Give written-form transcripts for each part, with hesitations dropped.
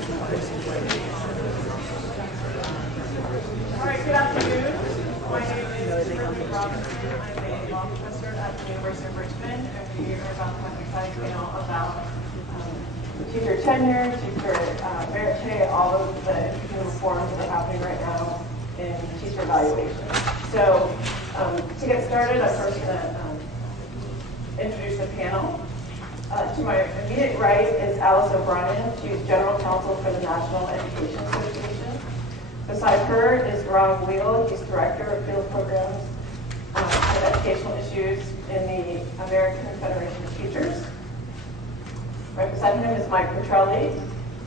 All right, good afternoon. My name is Kimberly. I'm a law professor at the University of Richmond, and we are about to have an exciting panel about teacher tenure, teacher merit pay, all of the interesting reforms that are happening right now in teacher evaluation. So to get started, I'm first going to introduce the panel. To my immediate right is Alice O'Brien. She's General Counsel for the National Education Association. Beside her is Weil. He's Director of Field Programs and Educational Issues in the American Federation of Teachers. Right beside him is Mike Petrilli.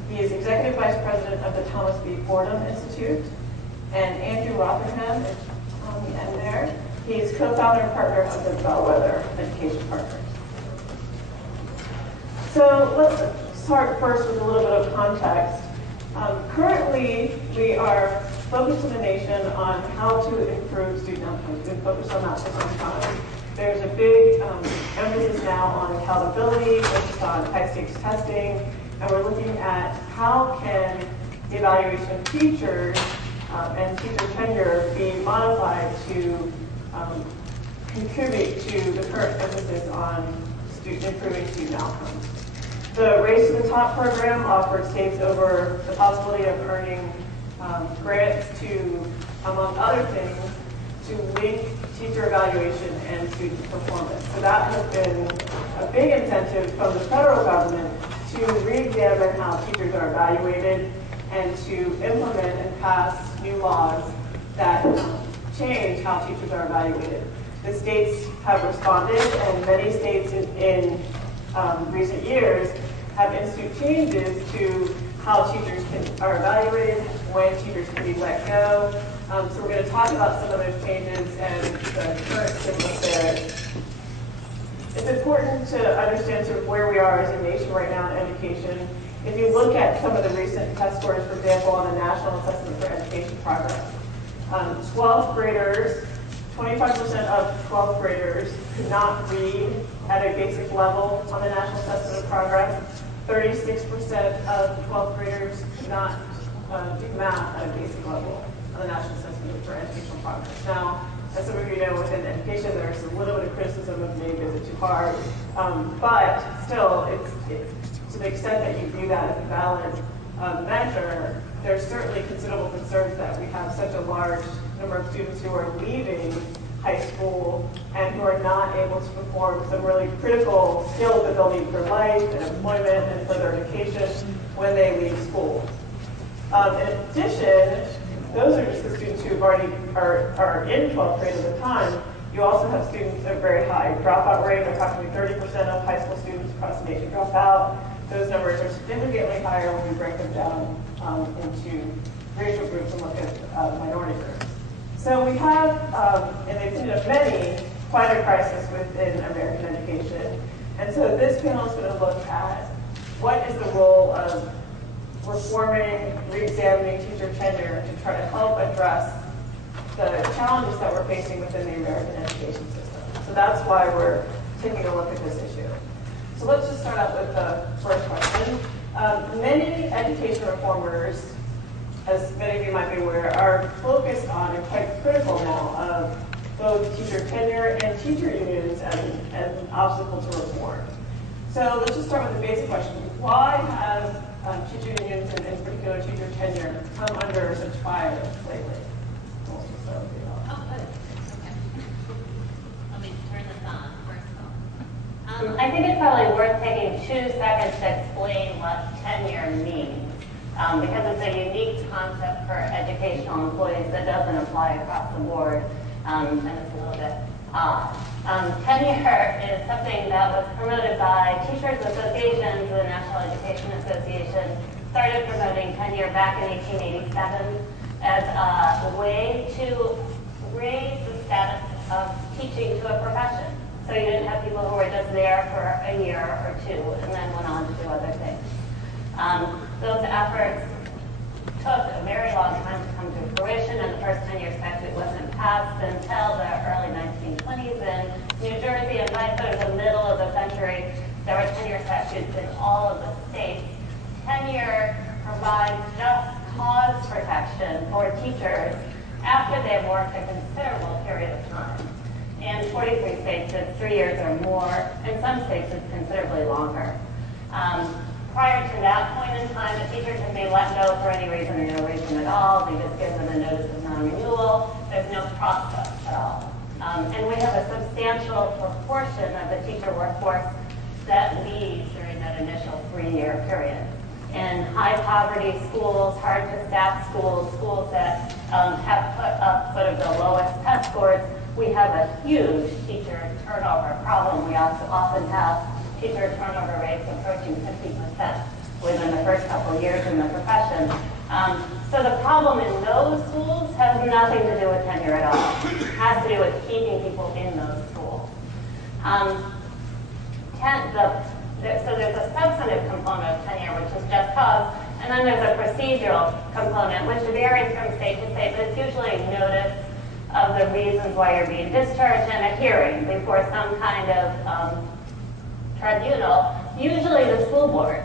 He is Executive Vice President of the Thomas B. Fordham Institute. And Andrew Rotherham is on the end there. He is co-founder and partner of the Bellwether Education Partners. So let's start first with a little bit of context. Currently, we are focused in the nation on how to improve student outcomes. We've been focused on that for some time. There's a big emphasis now on accountability, focused on high-stakes testing, and we're looking at how can the evaluation of teachers and teacher tenure be modified to contribute to the current emphasis on improving student outcomes. The Race to the Top program offered states over the possibility of earning grants to, among other things, to link teacher evaluation and student performance. So that has been a big incentive from the federal government to re-examine how teachers are evaluated and to implement and pass new laws that change how teachers are evaluated. The states have responded, and many states in recent years have instituted changes to how teachers are evaluated, when teachers can be let go. So we're going to talk about some of those changes and the current stimulus there. It's important to understand sort of where we are as a nation right now in education. If you look at some of the recent test scores, for example, on the National Assessment for Education Progress, 12th graders, 25% of 12th graders could not read at a basic level on the National Assessment of Progress. 36% of 12th graders could not do math at a basic level on the National Assessment for Educational Progress. Now, as some of you know, within education, there's a little bit of criticism of maybe is it too hard, but still, to the extent that you view that as a valid measure, there's certainly considerable concerns that we have such a large number of students who are leaving high school and who are not able to perform some really critical skills that they'll need for life and employment and further education when they leave school. In addition, those are just the students who are in 12th grade at the time. You also have students at a very high dropout rate. Approximately 30% of high school students across the nation drop out. Those numbers are significantly higher when we break them down into racial groups and look at minority groups. So we have, in the opinion of many, quite a crisis within American education. And so this panel is going to look at what is the role of reforming, re-examining teacher tenure to try to help address the challenges that we're facing within the American education system. So that's why we're taking a look at this issue. So let's just start out with the first question. Many education reformers, as many of you might be aware, are focused on and quite critical now of both teacher tenure and teacher unions as an obstacle to reform. So let's just start with the basic question. Why have teacher unions and in particular teacher tenure come under such fire lately? Oh, good. Okay. Let me turn this on first of all. I think it's probably worth taking 2 seconds to explain what tenure means. Because it's a unique concept for educational employees that doesn't apply across the board, and it's a little bit odd. Tenure is something that was promoted by teachers associations. The National Education Association started promoting tenure back in 1887 as a way to raise the status of teaching to a profession. So you didn't have people who were just there for a year or two and then went on to do other things. Those efforts took a very long time to come to fruition, and the first tenure statute wasn't passed until the early 1920s in New Jersey, and by sort of the middle of the century, there were tenure statutes in all of the states. Tenure provides just cause protection for teachers after they've worked a considerable period of time. In 43 states, it's 3 years or more. In some states, it's considerably longer. Prior to that point in time, a teacher can be let go for any reason or no reason at all. They just give them a notice of non-renewal. There's no process at all. And we have a substantial proportion of the teacher workforce that leaves during that initial 3-year period. In high poverty schools, hard to staff schools, schools that have put up sort of the lowest test scores, we have a huge teacher turnover problem. We also often have teacher turnover rates approaching 50% within the first couple of years in the profession. So the problem in those schools has nothing to do with tenure at all. It has to do with keeping people in those schools. So there's a substantive component of tenure, which is just cause, and then there's a procedural component, which varies from state to state, but it's usually a notice of the reasons why you're being discharged and a hearing before some kind of tribunal, usually the school board.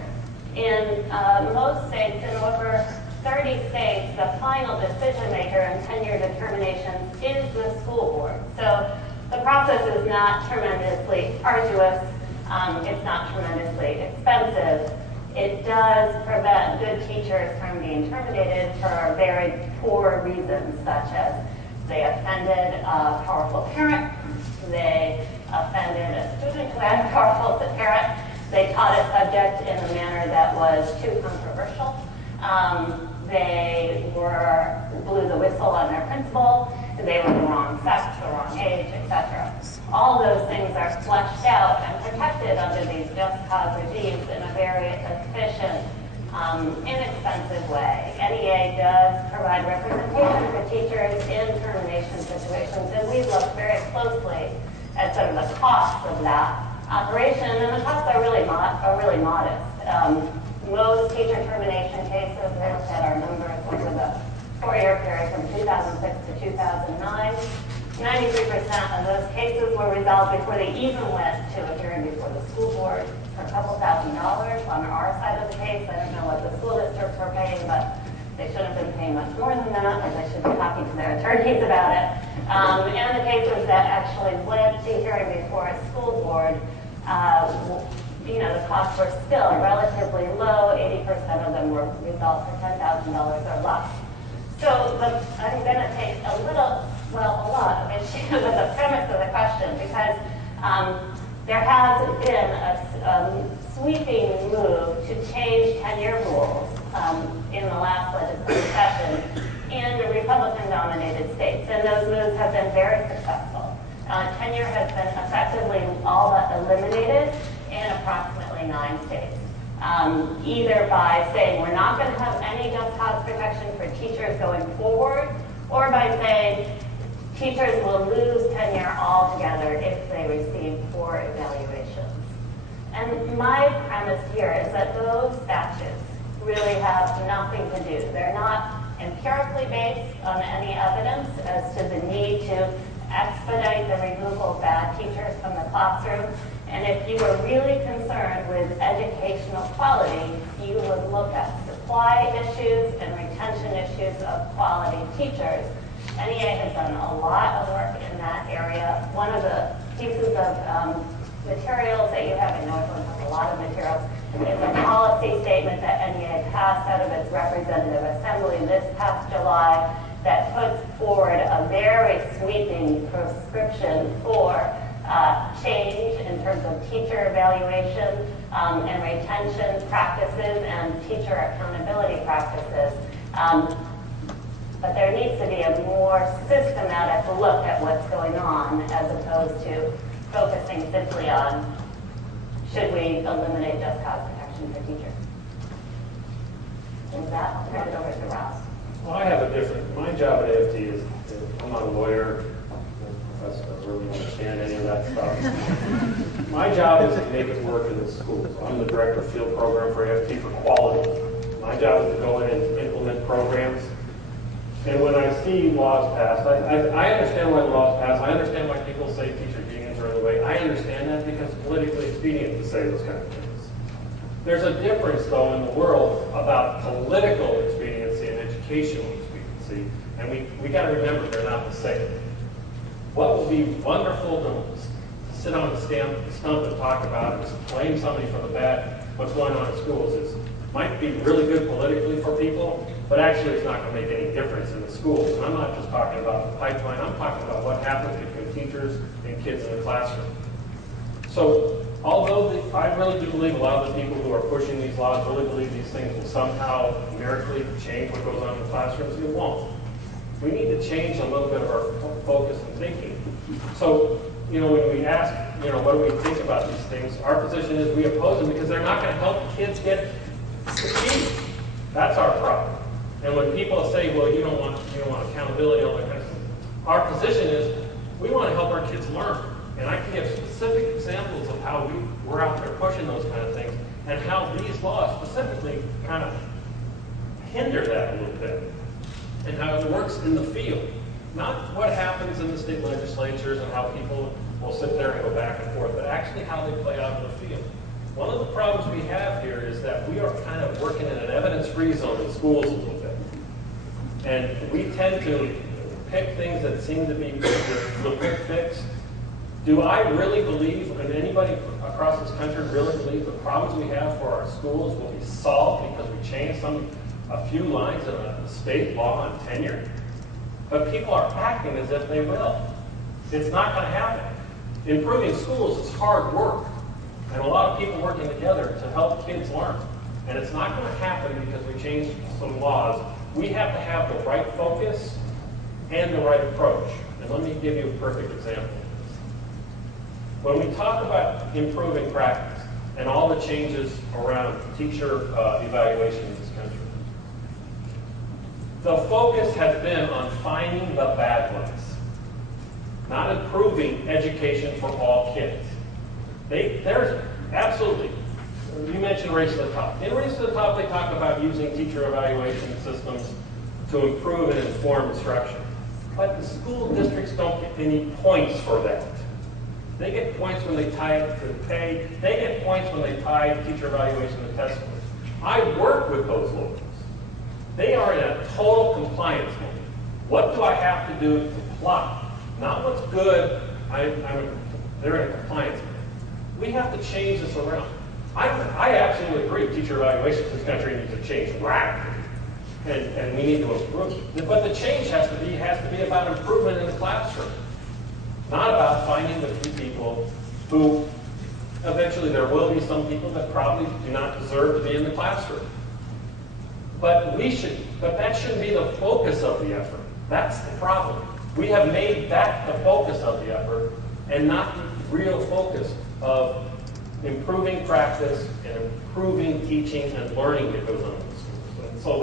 In most states, in over 30 states, the final decision maker in tenure determinations is the school board. So the process is not tremendously arduous. It's not tremendously expensive. It does prevent good teachers from being terminated for very poor reasons, such as they offended a powerful parent, they offended a student who had a powerful parent, they taught a subject in a manner that was too controversial, they blew the whistle on their principal, they were the wrong sex, the wrong age, etc. All those things are fleshed out and protected under these just cause regimes in a very efficient, inexpensive way. NEA does provide representation for teachers in termination situations, and we look very closely at sort of the costs of that operation, and the costs are really modest. Most teacher termination cases, we looked at our numbers over the 4-year period from 2006 to 2009. 93% of those cases were resolved before they even went to a hearing before the school board for a couple $1,000 on our side of the case. I don't know what the school districts were paying, but they should have been paying much more than that, or they should be talking to their attorneys about it. And the cases that actually went to hearing before a school board, the costs were still relatively low. 80% of them were resolved for $10,000 or less. So I'm going to take a lot of issue with the premise of the question, because there has been a sweeping move to change tenure rules in the last legislative session in the Republican-dominated states, and those moves have been very successful. Tenure has been effectively all but eliminated in approximately 9 states. Either by saying we're not going to have any just cause protection for teachers going forward, or by saying teachers will lose tenure altogether if they receive poor evaluations. And my premise here is that those statutes really have nothing to do. They're not empirically based on any evidence as to the need to expedite the removal of bad teachers from the classroom. And if you were really concerned with educational quality, you would look at supply issues and retention issues of quality teachers. NEA has done a lot of work in that area. One of the pieces of materials that you have, in Northland has a lot of materials, is a policy statement that NEA passed out of its representative assembly this past July that puts forward a very sweeping prescription for change in terms of teacher evaluation and retention practices and teacher accountability practices. But there needs to be a more systematic look at what's going on, as opposed to focusing simply on should we eliminate just cause protection for teachers. And with that, I'll turn it over to Ross. Well, I have my job at AFT is, I'm not a lawyer, I don't really understand any of that stuff. My job is to make it work in the schools. I'm the director of field program for AFT for quality. My job is to go in and implement programs. And when I see laws passed, I understand why the laws pass. I understand why people say teachers unions are in the way. I understand that because it's politically expedient to say those kind of things. There's a difference, though, in the world about political expediency and educational expediency, and we got to remember they're not the same. What will be wonderful to sit on the stump and talk about and blame somebody for the bad, what's going on in schools might be really good politically for people, but actually it's not going to make any difference in the schools. And I'm not just talking about the pipeline, I'm talking about what happens between teachers and kids in the classroom. So, although I really do believe a lot of the people who are pushing these laws really believe these things will somehow numerically change what goes on in the classrooms, it won't. We need to change a little bit of our focus and thinking. So, when we ask, what do we think about these things, our position is we oppose them because they're not going to help kids get succeed. That's our problem. And when people say, well, you don't want accountability and all that kind of stuff, our position is we want to help our kids learn. And I can give specific examples of how we're out there pushing those kind of things and how these laws specifically kind of hinder that a little bit and how it works in the field. Not what happens in the state legislatures and how people will sit there and go back and forth, but actually how they play out in the field. One of the problems we have here is that we are kind of working in an evidence-free zone in schools a little bit. And we tend to pick things that seem to be the quick fix. Do I really believe, and anybody across this country really believe the problems we have for our schools will be solved because we changed a few lines in a state law on tenure? But people are acting as if they will. It's not going to happen. Improving schools is hard work, and a lot of people working together to help kids learn. And it's not going to happen because we changed some laws. We have to have the right focus and the right approach. And let me give you a perfect example. When we talk about improving practice and all the changes around teacher evaluation in this country, the focus has been on finding the bad ones, not improving education for all kids. There's absolutely, you mentioned Race to the Top. In Race to the Top, they talk about using teacher evaluation systems to improve and inform instruction. But the school districts don't get any points for that. They get points when they tie it to pay. They get points when they tie teacher evaluation to test scores. I work with those locals. They are in a total compliance mode. What do I have to do to plot? Not what's good. They're in a compliance mode. We have to change this around. I absolutely agree. Teacher evaluation in this country needs to change radically, and we need to improve. But the change has to be about improvement in the classroom, not about finding the few people who eventually there will be some people that probably do not deserve to be in the classroom. But that shouldn't be the focus of the effort. That's the problem. We have made that the focus of the effort and not the real focus of improving practice and improving teaching and learning that goes on in the schools. And so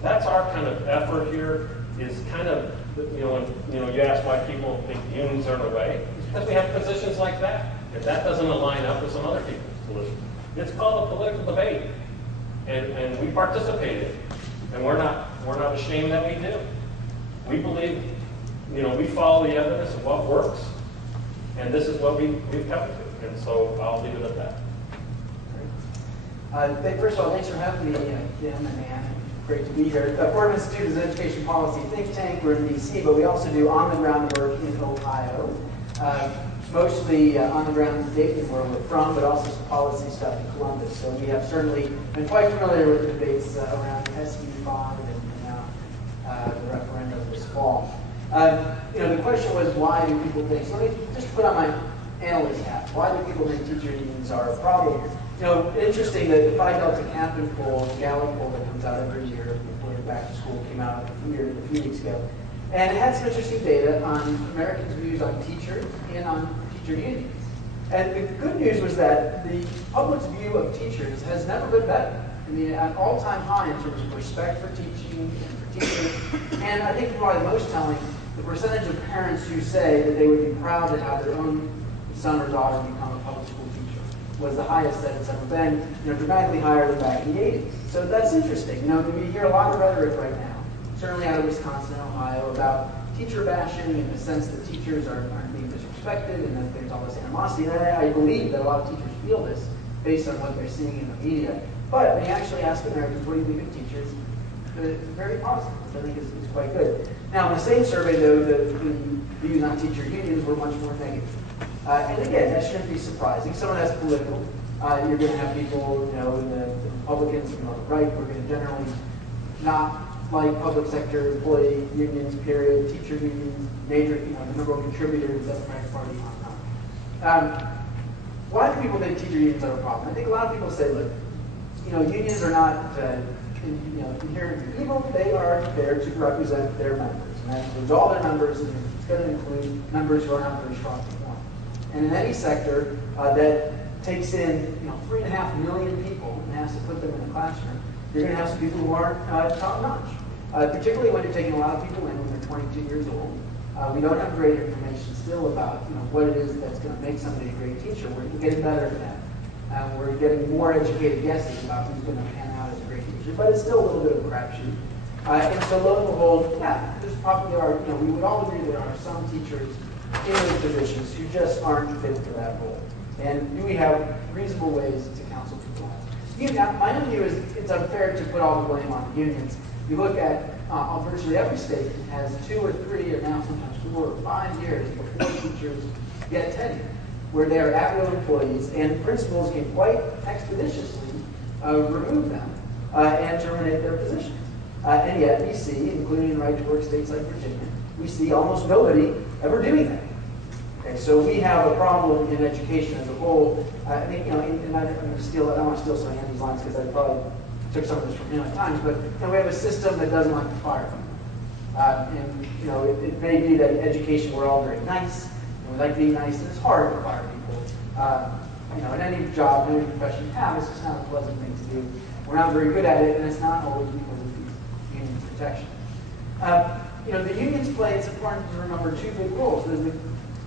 that's our kind of effort here, is kind of, you ask why people think unions are in a way. It's because we have positions like that. If that doesn't align up with some other people's positions, it's called a political debate. And we participate in it. And we're not ashamed that we do. We believe, we follow the evidence of what works, and this is what we've come to. And so I'll leave it at that. First of all, thanks for having me, Kim and Ann. Great to be here. The Fordham Institute is an education policy think tank. We're in D.C., but we also do on-the-ground work in Ohio. Mostly on the ground in Dayton, where we're from, but also some policy stuff in Columbus. So we have certainly been quite familiar with the debates around SB 5 and now the referendum this fall. The question was, why do people think? So let me just put on my analyst hat. Why do people think teacher unions are a problem? Interesting that the Phi Delta Kaplan poll, the Gallup poll that comes out every year before you're back to school, came out a few weeks ago. And it had some interesting data on Americans' views on teachers and on teacher unions. And the good news was that the public's view of teachers has never been better. I mean, an all-time high in terms of respect for teaching and for teachers. And I think probably the most telling, the percentage of parents who say that they would be proud to have their own son or daughter become a public school teacher was the highest that it's ever been, dramatically higher than back in the 80s. So that's interesting. We hear a lot of rhetoric right now, certainly out of Wisconsin and Ohio, about teacher bashing in the sense that teachers aren't being disrespected and that there's all this animosity. And I believe that a lot of teachers feel this. based on what they're seeing in the media. But when you actually ask Americans, what do you think of teachers? It's very positive, which I think is quite good. Now, in the same survey, though, the views on teacher unions were much more negative. And again, that shouldn't be surprising. Some of that's political. You're going to have people, you know, the Republicans on the right who are going to generally not like public sector employee unions, period, teacher unions, major, you know, the number of contributors to the Democratic Party, on. Why do people think teacher unions are a problem? I think a lot of people say, look, you know, unions are not, you know, inherently evil. They are there to represent their members, and that includes all their members, and it's going to include members who are not very strong performing. And in any sector that takes in, you know, 3.5 million people and has to put them in a classroom, you're going to have some people who aren't top-notch. Particularly when you're taking a lot of people in when they're 22 years old. We don't have great information still about, you know, what it is that's going to make somebody a great teacher. We're getting better at that. We're getting more educated guesses about who's going to pan out as a great teacher, but it's still a little bit of a crapshoot. And so lo and behold, yeah, there's probably are, you know, we would all agree there are some teachers in those positions who just aren't fit for that role. And do we have reasonable ways to counsel people on? My own view is it's unfair to put all the blame on the unions. You look at virtually every state has 2 or 3 or now sometimes 4 or 5 years before teachers get tenure, where they are at-will employees, and principals can quite expeditiously remove them and terminate their positions. And yet we see, including in right-to-work states like Virginia, we see almost nobody ever doing that. Okay, so we have a problem in education as a whole. I think, you know, and I don't want to steal some of Andy's lines because I probably took some of this from him at times, but you know, we have a system that doesn't like to fire people. And you know, it may be that in education we're all very nice, and we like being nice, and it's hard to fire people. You know, in any job, in any profession you have, it's just not a pleasant thing to do. We're not very good at it, and it's not always because of these union protection. You know, the unions play, it's important to remember 2 big roles. There's the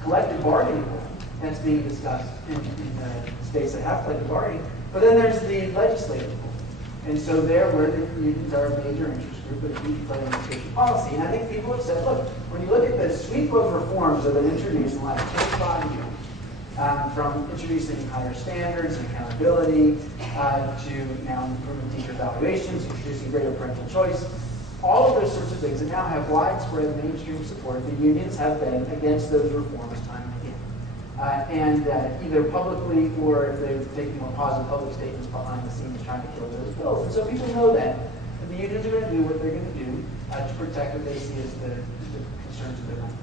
collective bargaining role that's being discussed in the states that have collective bargaining, but then there's the legislative role. And so there, where the unions are a major interest group, but a huge play in education policy. And I think people have said, look, when you look at the sweep of reforms that have been introduced in the last 25 years, from introducing higher standards and accountability to now improving teacher evaluations, introducing greater parental choice, all of those sorts of things that now have widespread mainstream support, the unions have been against those reforms time and again. Either publicly or if they're taking more positive public statements behind the scenes trying to kill those bills. And so people know that the unions are going to do what they're going to do to protect what they see as the concerns of their members.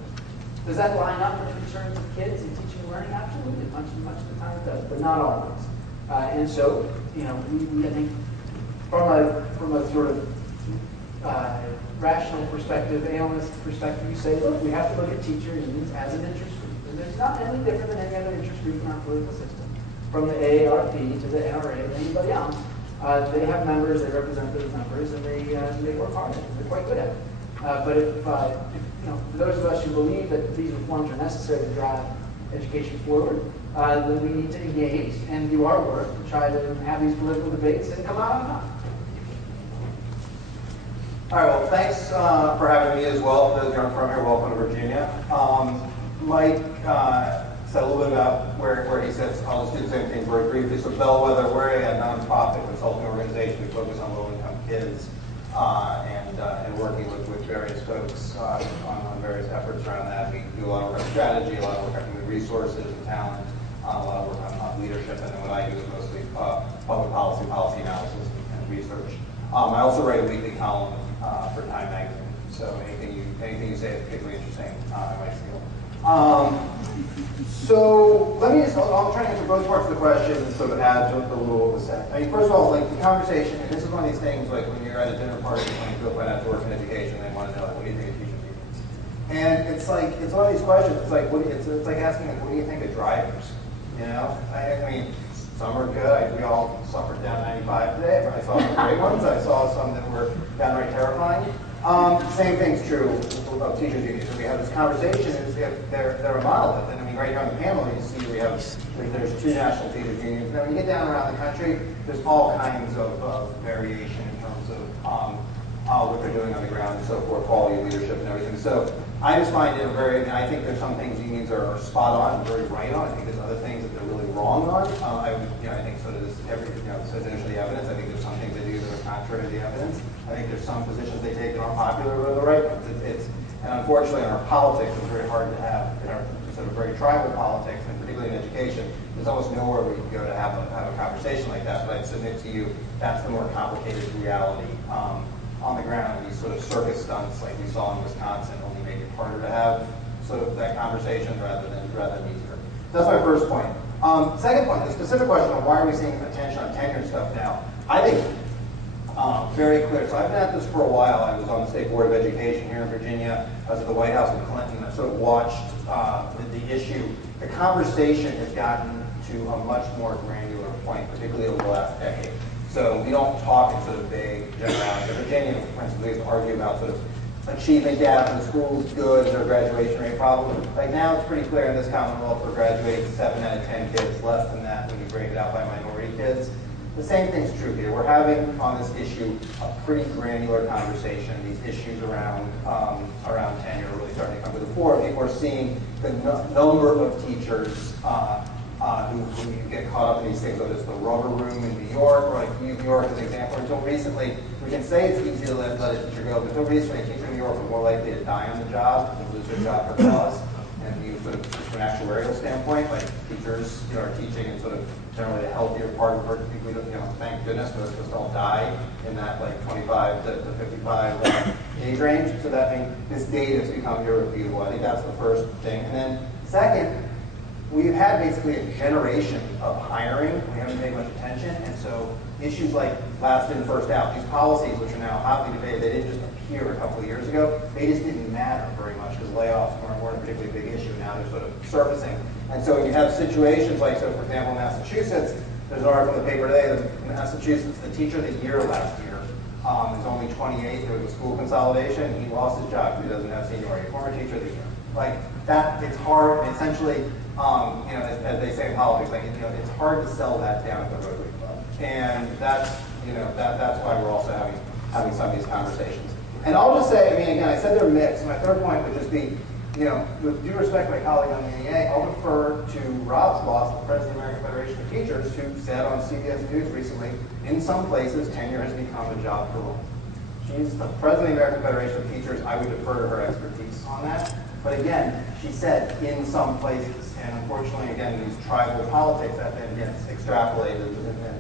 Does that line up with the concerns of kids and teaching and learning? Absolutely, much of the time it does, but not always. And so, you know, we I think from a sort of rational perspective, analyst perspective, you say, look, we have to look at teacher unions as an interest group. And it's not any different than any other interest group in our political system. From the AARP to the NRA and anybody else, they have members, they represent those members, and they work hard at it. They're quite good at it. But if you know, for those of us who believe that these reforms are necessary to drive education forward, then we need to engage and do our work to try to have these political debates and come out on top. All right, well, thanks for having me as well. For those who aren't from here, welcome to Virginia. Mike said a little bit about where he sits. I'll just do the same thing very briefly. So Bellwether, we're a nonprofit consulting organization. We focus on low-income kids and working with various folks on various efforts around that. We do a lot of work on strategy, a lot of work on human resources and talent, a lot of work on leadership, and then what I do is mostly public policy analysis and research. I also write a weekly column for Time Magazine, so anything you say is particularly interesting, I might steal. So let me just, I'll try to answer both parts of the question and sort of add to a little of the set. I mean, first of all, like the conversation, and this is one of these things, like when you're at a dinner party and you go find out to work in education, they want to know, like, what do you think of teachers unions? And it's like, it's one of these questions, it's like, it's like asking, like, what do you think of drivers? You know, I mean, some are good. We all suffered down 95 today, but I saw some great ones. I saw some that were downright terrifying. Same thing's true of teachers unions. So we have this conversation, is they're a monolith. And I mean, right here on the panel, you see there's 2 national teachers unions. Now, when you get down around the country, there's all kinds of variation in terms of what they're doing on the ground and so forth, quality of leadership and everything. So I just find it I think there's some things unions are spot on and very right on. I think there's other things that they're really wrong on. I think sort of this, says initially evidence. I think there's some things they do that are contrary to the evidence. I think there's some positions they take that aren't popular but are the right ones. And unfortunately in our politics, it's very hard to have, in our sort of very tribal politics, and particularly in education, there's almost nowhere we can go to have a conversation like that. But I'd submit to you, that's the more complicated reality on the ground. These sort of circus stunts like we saw in Wisconsin only make it harder to have sort of that conversation rather than easier. So that's my first point. Second point, the specific question of why are we seeing attention on tenure stuff now? I think very clear. So I've been at this for a while. I was on the State Board of Education here in Virginia. I was at the White House with Clinton. I sort of watched the issue. The conversation has gotten to a much more granular point, particularly over the last decade. So we don't talk in sort of vague generalities. Virginia, for instance, we used to argue about sort of achievement gap in the schools, good, is there a graduation rate problem? Like now it's pretty clear in this Commonwealth for graduates, 7 out of 10 kids, less than that when you break it out by minority kids. The same thing's true here. We're having on this issue a pretty granular conversation. These issues around tenure are really starting to come to the fore. People are seeing the number of teachers who get caught up in these things, whether it's the rubber room in New York, or like New York as an example. Until recently, we can say it's easy to let a teacher go, but until recently, a teacher in New York was more likely to die on the job than lose their job for cause. And you sort of, from an actuarial standpoint, like teachers, are teaching in sort of generally a healthier part of the work. People, thank goodness, most of us don't die in that like 25 to 55 age range. So that means this data has become irrefutable. I think that's the first thing. And then second, we've had basically a generation of hiring. We haven't paid much attention. And so issues like last in, first out, these policies, which are now hotly debated, they didn't just appear a couple of years ago. They just didn't matter very much because layoffs weren't a particularly big issue. Now they're sort of surfacing. And so when you have situations like, so for example, in Massachusetts, there's an article in the paper today that Massachusetts, the teacher of the year last year is only 28. There was a school consolidation. He lost his job because he doesn't have seniority. Former teacher of the year. Like that, it's hard. And essentially, as they say in politics, like it's hard to sell that down at the Rotary Club, and that's that's why we're also having some of these conversations. And I'll just say, again, I said they're mixed. My third point would just be, with due respect to my colleague on the NEA, I'll refer to Rob's boss, the President of the American Federation of Teachers, who said on CBS News recently, in some places, tenure has become a job for women. She's the President of the American Federation of Teachers. I would defer to her expertise on that. But again, she said in some places, and unfortunately, again, these tribal politics have been extrapolated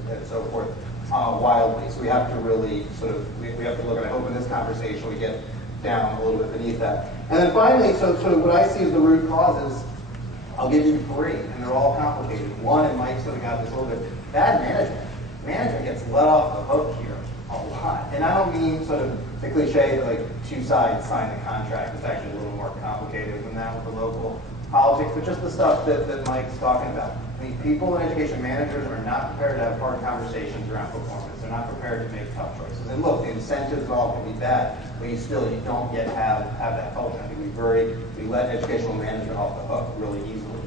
and so forth wildly. So we have to really sort of, we have to look at, I hope in this conversation we get down a little bit beneath that. And then finally, so what I see as the root causes, I'll give you 3, and they're all complicated. One, and Mike sort of got this a little bit, bad management. Management gets let off the hook here a lot. And I don't mean sort of the cliche that like 2 sides sign the contract. It's actually a little more complicated than that with the local politics, but just the stuff that Mike's talking about. People in education, managers are not prepared to have hard conversations around performance. They're not prepared to make tough choices. And look, the incentives all can be bad, but you don't yet have that culture. I think we let educational management off the hook really easily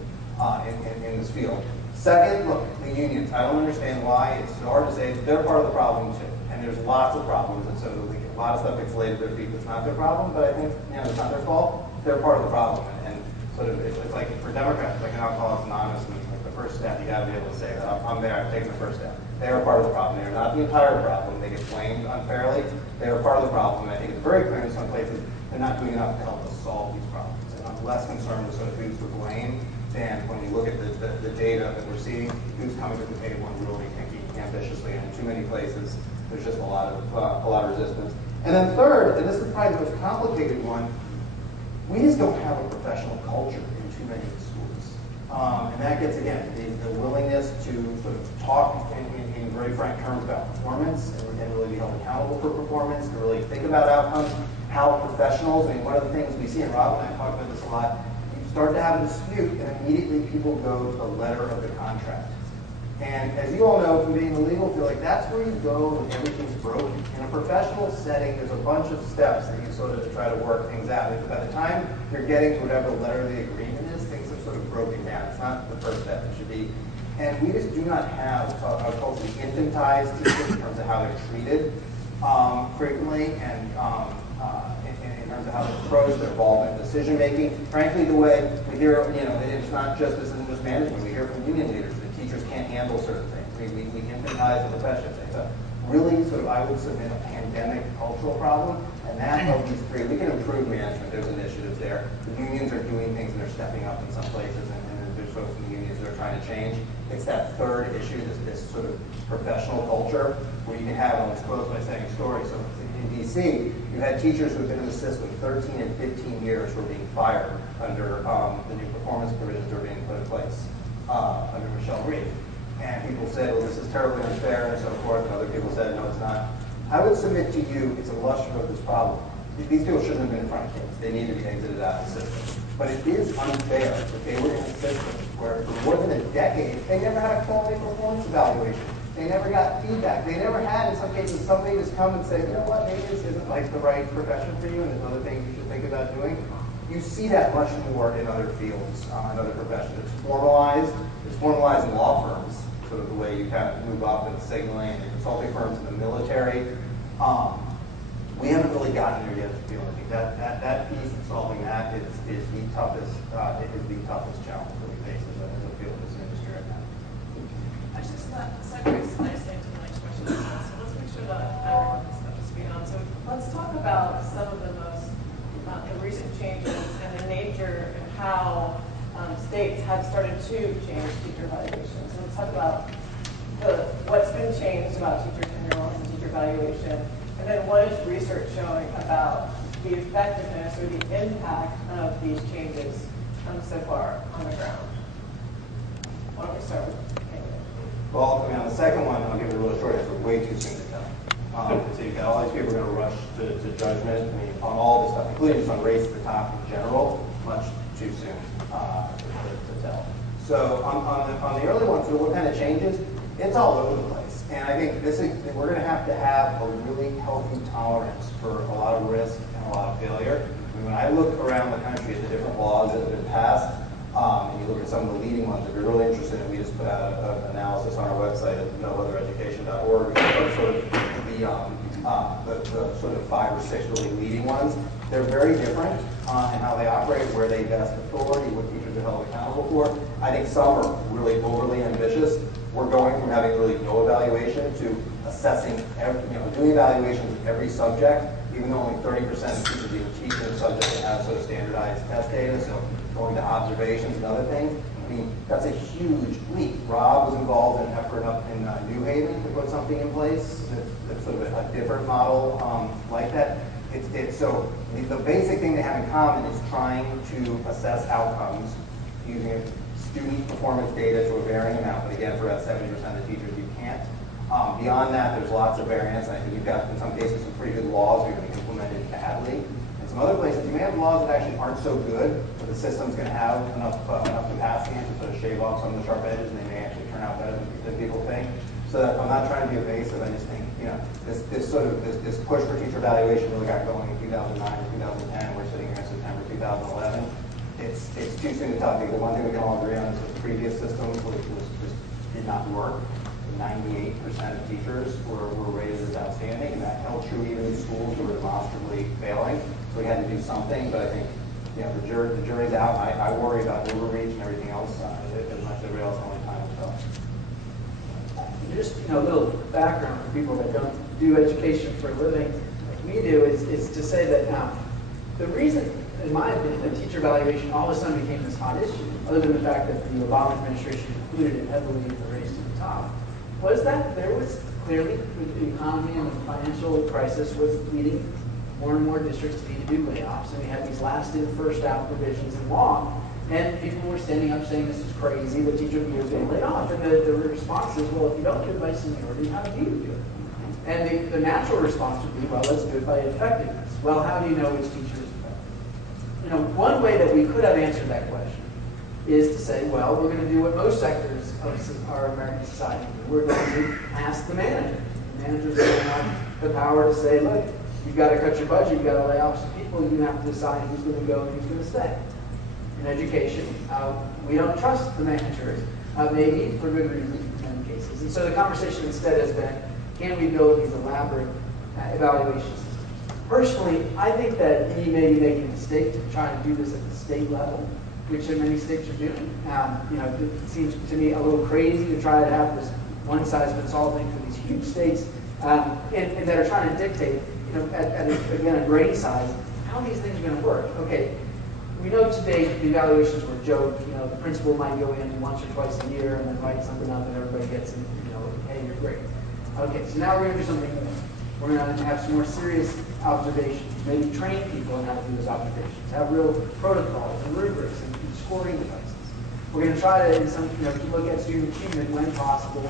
in this field. Second, look, the unions. I don't understand why it's so hard to say they're part of the problem too. And there's lots of problems, and so a lot of stuff gets laid at their feet that's not their problem, but I think it's not their fault. They're part of the problem. And sort of it's like for Democrats, like an Alcoholics Anonymous, like the first step, you got to be able to say that I'm there, I've taken the first step. They are part of the problem. They are not the entire problem. They get blamed unfairly. They are part of the problem. And I think it's very clear in some places they're not doing enough to help us solve these problems. And I'm less concerned with sort of who's to blame than when we look at the data that we're seeing, who's coming to the table and really thinking ambitiously. And in too many places, there's just a lot of resistance. And then third, and this is probably the most complicated one, we just don't have a professional culture in too many schools. And that gets, again, the willingness to sort of talk in very frank terms about performance and really be held accountable for performance, to really think about outcomes, how professionals, one of the things we see, and Rob and I talk about this a lot, you start to have a dispute and immediately people go to the letter of the contract. And as you all know from being in the legal field, like that's where you go when everything's broken. In a professional setting, there's a bunch of steps that you sort of try to work things out. But by the time you're getting to whatever the letter of the agreement is, things have sort of broken down. It's not the first step it should be. And we just do not have a culturally infantized teachers in terms of how they're treated frequently and in in terms of how they approach their involvement in decision making. Frankly, the way we hear, it's not just, this isn't just management. We hear from union leaders that teachers can't handle certain things. We infantilize the profession. It's a really sort of, I would submit, a pandemic cultural problem. And that of these three, we can improve management. There's initiatives there. The unions are doing things and they're stepping up in some places, and there's folks in the unions that are trying to change. It's that third issue, this sort of professional culture, where you can have, I'll close by saying a story. So in DC, you had teachers who have been in the system 13 and 15 years who are being fired under the new performance provisions that are being put in place under Michelle Reed. And people said, well, this is terribly unfair and so forth, and other people said, no, it's not. I would submit to you, it's a illustrative of this problem. These people shouldn't have been in front of kids. They need to be exited out of the system. But it is unfair that they were in a system where for more than a decade, they never had a quality performance evaluation. They never got feedback. They never had, in some cases, somebody just come and say, you know what, maybe this isn't like the right profession for you, and there's other things you should think about doing. You see that much more in other fields, in other professions. It's formalized. It's formalized in law firms, sort of the way you kind of move up in signaling, and consulting firms in the military. We haven't really gotten there yet. I think that piece of solving that is the toughest challenge that we face as a field, as an industry right now. Actually, so that segues nicely into the next question. So let's make sure that everyone is up to speed on. So let's talk about some of the most the recent changes and the nature and how states have started to change teacher evaluation. So let's talk about what's been changed about teacher tenure and teacher evaluation, and then what is research showing about the effectiveness or the impact of these changes so far on the ground. Why don't we start with Kimberly? Well, I mean, on the second one, I'll give it a real short answer. Way too soon to tell. So you've got all these people who are going to rush to judgment. I mean, on all this stuff, including just on race to the top in general, much too soon to tell. So on the early ones, so what kind of changes? It's all over the place. And I think we're going to have a really healthy tolerance for a lot of risk and a lot of failure. I mean, when I look around the country at the different laws that have been passed, and you look at some of the leading ones, if you're really interested in, we just put out an analysis on our website at bellwethereducation.org, sort of the sort of 5 or 6 really leading ones. They're very different in how they operate, where they vest authority, what teachers are held accountable for. I think some are really overly ambitious. We're going from having really no evaluation to assessing, doing evaluations of every subject, even though only 30% of teachers even teach in a subject that has sort of standardized test data, so going to observations and other things. I mean, that's a huge leap. Rob was involved in an effort up in New Haven to put something in place that's sort of a different model like that. So the basic thing they have in common is trying to assess outcomes using student performance data to a varying amount, but again, for about 70% of the teachers, you can't. Beyond that, there's lots of variance, and I think you've got, in some cases, some pretty good laws that are going to be implemented badly. In some other places, you may have laws that actually aren't so good, but the system's going to have enough capacity to sort of shave off some of the sharp edges, and they may actually turn out better than people think. So that I'm not trying to be evasive. I just think, this push for teacher evaluation really got going in 2009 or 2010. We're sitting here in September 2011. It's too soon to tell. I think the one thing we can all agree on is the previous system, which just did not work. 98% of teachers were rated as outstanding, and that held true even in schools that were demonstrably failing. So we had to do something, but I think the jury's out. I worry about overreach and everything else as much as everybody else. Only time will tell. Just a little background for people that don't do education for a living like we do is to say that the reason, in my opinion, that teacher evaluation all of a sudden became this hot issue, other than the fact that the Obama administration included it heavily in the race to the top, was that there was clearly the economy and the financial crisis was leading more and more districts to need to do layoffs, and we had these last in, first out provisions in law. And people were standing up saying this is crazy, the teacher of the year is being laid off. And the response is, well, if you don't do it by seniority, how do you do it? And the natural response would be, well, let's do it by effectiveness. Well, how do you know which teacher is effective? One way that we could have answered that question is to say, well, we're going to do what most sectors of our American society do. We're going to ask the manager. The managers are going to have the power to say, look, you've got to cut your budget, you've got to lay off some people, you have to decide who's going to go and who's going to stay. In education, we don't trust the managers, maybe for good reason in many cases. And so the conversation instead has been, can we build these elaborate evaluation systems? Personally, I think that we may be making a mistake to try and do this at the state level, which many states are doing. It seems to me a little crazy to try to have this one-size-fits-all thing for these huge states, and that are trying to dictate, again, a grade size, how these things are going to work. Okay, we know today the evaluations were a joke. The principal might go in once or twice a year and then write something up, and everybody gets it. Hey, you're great. Okay, so now we're going to do something more. We're going to have some more serious observations, maybe train people on how to do those observations, have real protocols and rubrics and scoring devices. We're going to try to, to look at student achievement when possible,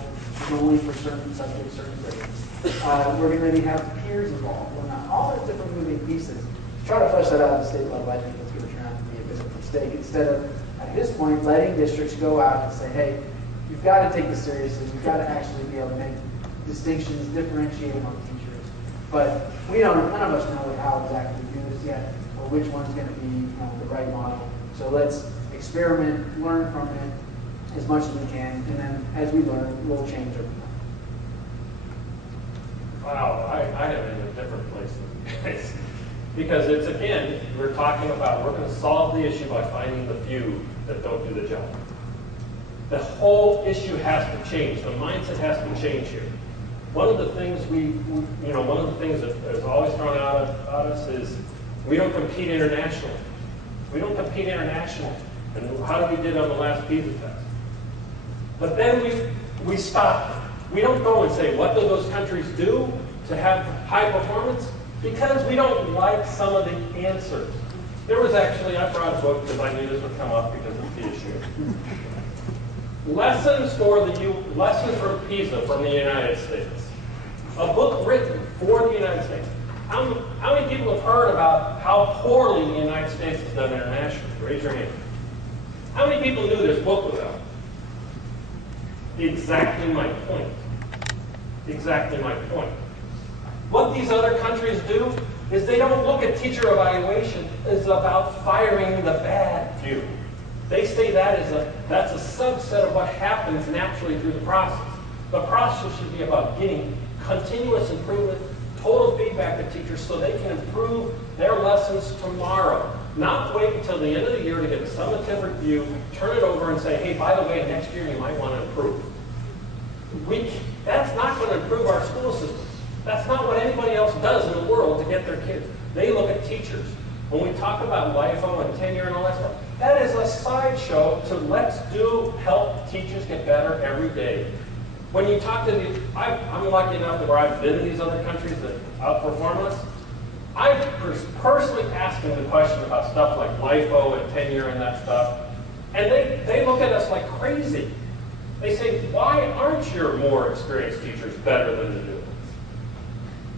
and only for certain subjects, certain grades. We're going to maybe have peers involved, or not. All those different moving pieces. To try to flesh that out at the state level, I think that's going to turn out to be a bit of a mistake. Instead of, at this point, letting districts go out and say, hey, you've got to take this seriously. You've got to actually be able to make distinctions, differentiate among teachers. But none of us know how exactly to do this yet, or which one's going to be the right model. So let's experiment, learn from it as much as we can, and then as we learn, we'll change over time. Wow, I am in a different place than you guys. Because it's, again, we're talking about, we're going to solve the issue by finding the few that don't do the job. The whole issue has to change. The mindset has to change here. One of the things one of the things that is always thrown out at us is we don't compete internationally. We don't compete internationally. And how do we did on the last PISA test? But then we stop. We don't go and say, what do those countries do to have high performance? Because we don't like some of the answers. There was actually, I brought a book because I knew this would come up because of the issue. Lessons from PISA from the United States. A book written for the United States. How many people have heard about how poorly the United States has done internationally? Raise your hand. How many people knew this book was out? Exactly my point. Exactly my point. What these other countries do is they don't look at teacher evaluation as about firing the bad few. They say that's a subset of what happens naturally through the process. The process should be about getting continuous improvement, total feedback to teachers so they can improve their lessons tomorrow. Not wait until the end of the year to get a summative review, turn it over and say, hey, by the way, next year you might want to improve. That's not going to improve our school systems. That's not what anybody else does in the world to get their kids. They look at teachers. When we talk about LIFO and tenure and all that stuff, that is a sideshow to help teachers get better every day. When you talk to I'm lucky enough that where I've been in these other countries that outperform us, I personally ask them the question about stuff like LIFO and tenure and that stuff, and they look at us like crazy. They say, why aren't your more experienced teachers better than the new ones?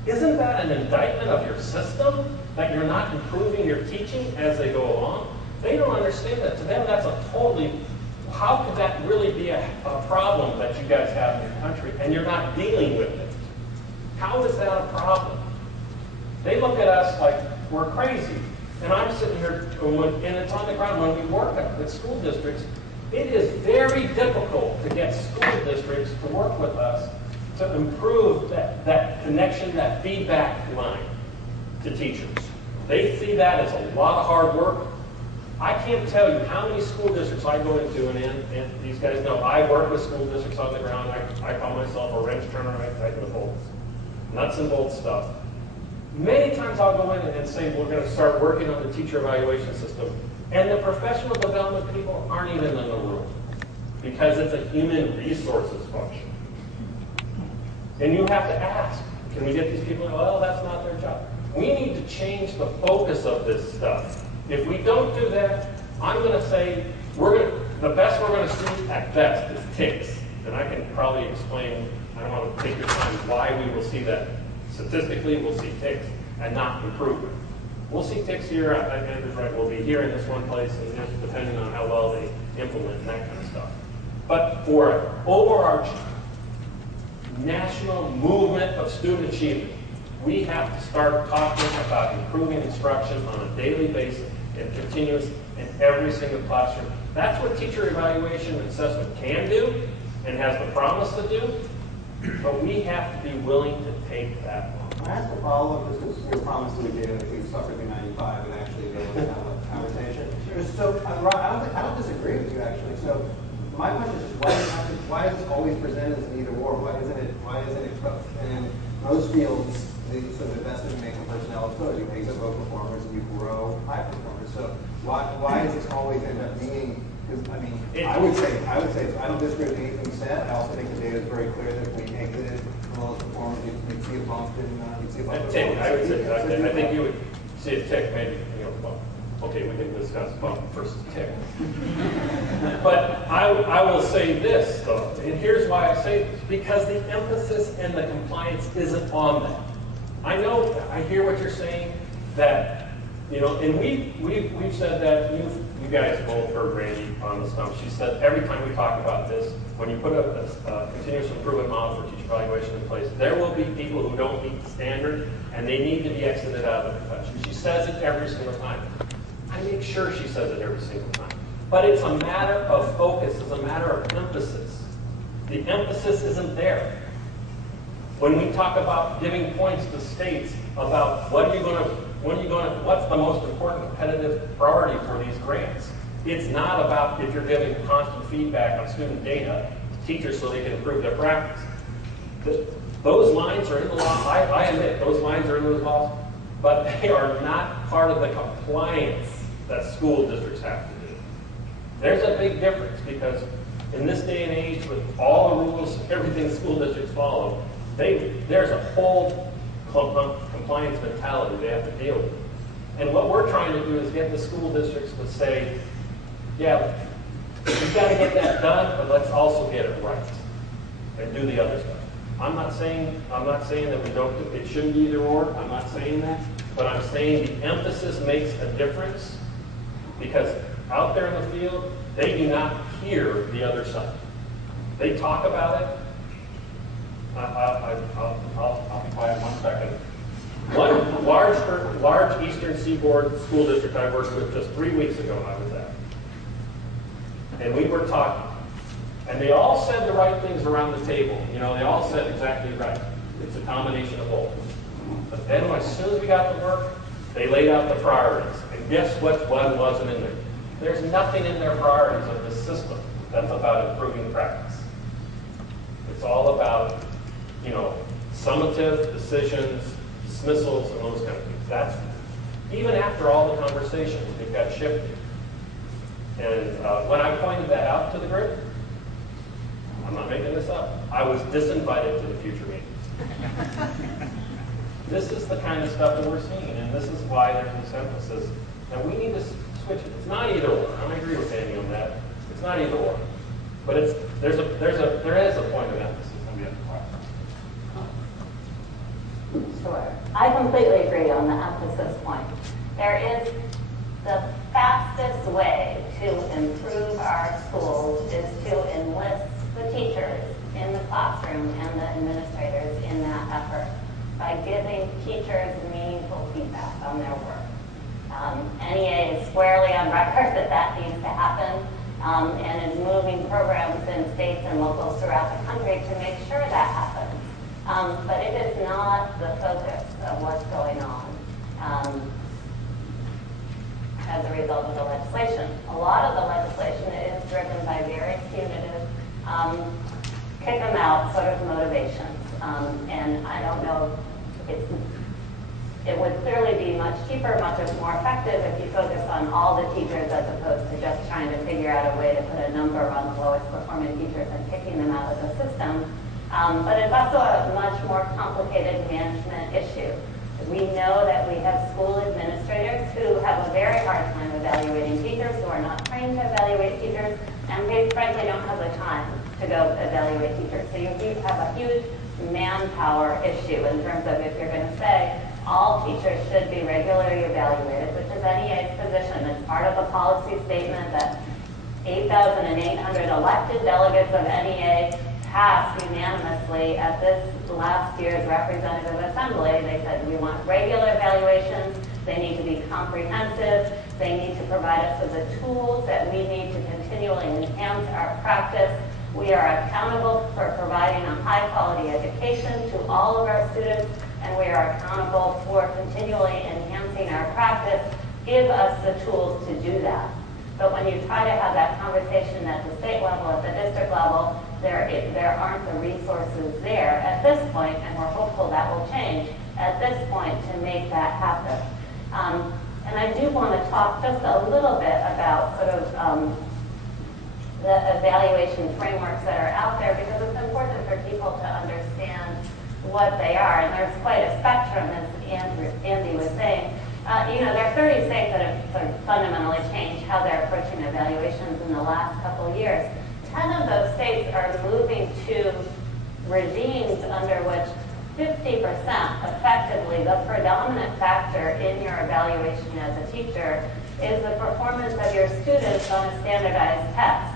Isn't that an indictment of your system, that you're not improving your teaching as they go along? They don't understand that. To them, that's how could that really be a problem that you guys have in your country, and you're not dealing with it? How is that a problem? They look at us like we're crazy. And I'm sitting here, and it's on the ground. When we work with school districts, it is very difficult to get school districts to work with us to improve that connection, that feedback line to teachers. They see that as a lot of hard work. I can't tell you how many school districts I go into, and these guys know I work with school districts on the ground. I call myself a wrench turner, I tighten the bolts. Nuts and bolts stuff. Many times I'll go in and say, we're going to start working on the teacher evaluation system, and the professional development people aren't even in the room because it's a human resources function. And you have to ask, can we get these people? Well, that's not their job. We need to change the focus of this stuff. If we don't do that, I'm going to say the best we're going to see at best is ticks. And I can probably explain, I don't want to take your time, why we will see that. Statistically, we'll see ticks and not improvement. We'll see ticks here, Andrew's right, we'll be here in this one place, and just depending on how well they implement that kind of stuff. But for an overarching national movement of student achievement, we have to start talking about improving instruction on a daily basis and continuous in every single classroom. That's what teacher evaluation and assessment can do and has the promise to do, but we have to be willing to take that on. I ask a follow-up? This is your promise to Jada if we suffer through 95 and actually be able to have a conversation. Just so, I don't disagree with you actually. So my question is just why is this always presented as an either or? Why isn't it both? And in most fields, they sort of invest in making personnel exposed. You exit low performers and you grow high performers. So why does this always end up being? Because I mean, I would say I don't disagree with anything you said. I also think the data is very clear that if we exited the lowest performers, you'd see a bump in I would say I think you would see a tick, maybe bump. Okay, we can discuss bump versus tick. But I will say this though, and here's why I say this: because the emphasis and the compliance isn't on that. I know, I hear what you're saying, that, and we've said that, you guys both heard Randy on the stump. She said every time we talk about this, when you put a continuous improvement model for teacher evaluation in place, there will be people who don't meet the standard, and they need to be exited out of the profession. She says it every single time. I make sure she says it every single time. But it's a matter of focus, it's a matter of emphasis. The emphasis isn't there. When we talk about giving points to states about what's the most important competitive priority for these grants, it's not about if you're giving constant feedback on student data to teachers so they can improve their practice. Those lines are in the law. I admit those lines are in those laws, but they are not part of the compliance that school districts have to do. There's a big difference because in this day and age, with all the rules, everything school districts follow, there's a whole compliance mentality they have to deal with. And what we're trying to do is get the school districts to say, yeah, we've got to get that done, but let's also get it right and do the other stuff. I'm not saying that we don't, it shouldn't be either or. I'm not saying that. But I'm saying the emphasis makes a difference because out there in the field, they do not hear the other side. They talk about it. I'll be quiet 1 second. One large Eastern Seaboard school district I worked with just 3 weeks ago I was at. And we were talking. And they all said the right things around the table. They all said exactly right. It's a combination of both. But then as soon as we got to work, they laid out the priorities. And guess what one wasn't in there? There's nothing in their priorities of the system that's about improving practice. It's all about, summative decisions, dismissals, and those kind of things. That's, even after all the conversations, they've got shifted. And when I pointed that out to the group, I'm not making this up, I was disinvited to the future meetings. This is the kind of stuff that we're seeing, and this is why there's this emphasis. And we need to switch it. It's not either or. I agree with Amy on that. It's not either or. But there is a point of emphasis on the other part. Sure. I completely agree on the emphasis point. There is the fastest way to improve our schools is to enlist the teachers in the classroom and the administrators in that effort by giving teachers meaningful feedback on their work. NEA is squarely on record that needs to happen and is moving programs in states and locals throughout the country to make sure that happens. But it is not the focus of what's going on as a result of the legislation. A lot of the legislation is driven by very punitive, kick them out sort of motivations. And I don't know, it would clearly be much cheaper, much more effective if you focus on all the teachers as opposed to just trying to figure out a way to put a number on the lowest performing teachers and kicking them out of the system. But it's also a much more complicated management issue. We know that we have school administrators who have a very hard time evaluating teachers, who are not trained to evaluate teachers, and they frankly don't have the time to go evaluate teachers. So you have a huge manpower issue in terms of if you're going to say all teachers should be regularly evaluated, which is NEA's position. It's part of the policy statement that 8,800 elected delegates of NEA passed unanimously at this last year's representative assembly. They said we want regular evaluations, they need to be comprehensive, they need to provide us with the tools that we need to continually enhance our practice. We are accountable for providing a high quality education to all of our students. and we are accountable for continually enhancing our practice, give us the tools to do that. But when you try to have that conversation at the state level, at the district level, there aren't the resources there at this point, and we're hopeful that will change at this point to make that happen. And I do want to talk just a little bit about sort of the evaluation frameworks that are out there, because it's important for people to understand what they are. And there's quite a spectrum, as Andy was saying. There are 30 states that have sort of fundamentally changed how they're approaching evaluations in the last couple of years. 10 of those states are moving to regimes under which 50%, effectively, the predominant factor in your evaluation as a teacher is the performance of your students on a standardized test.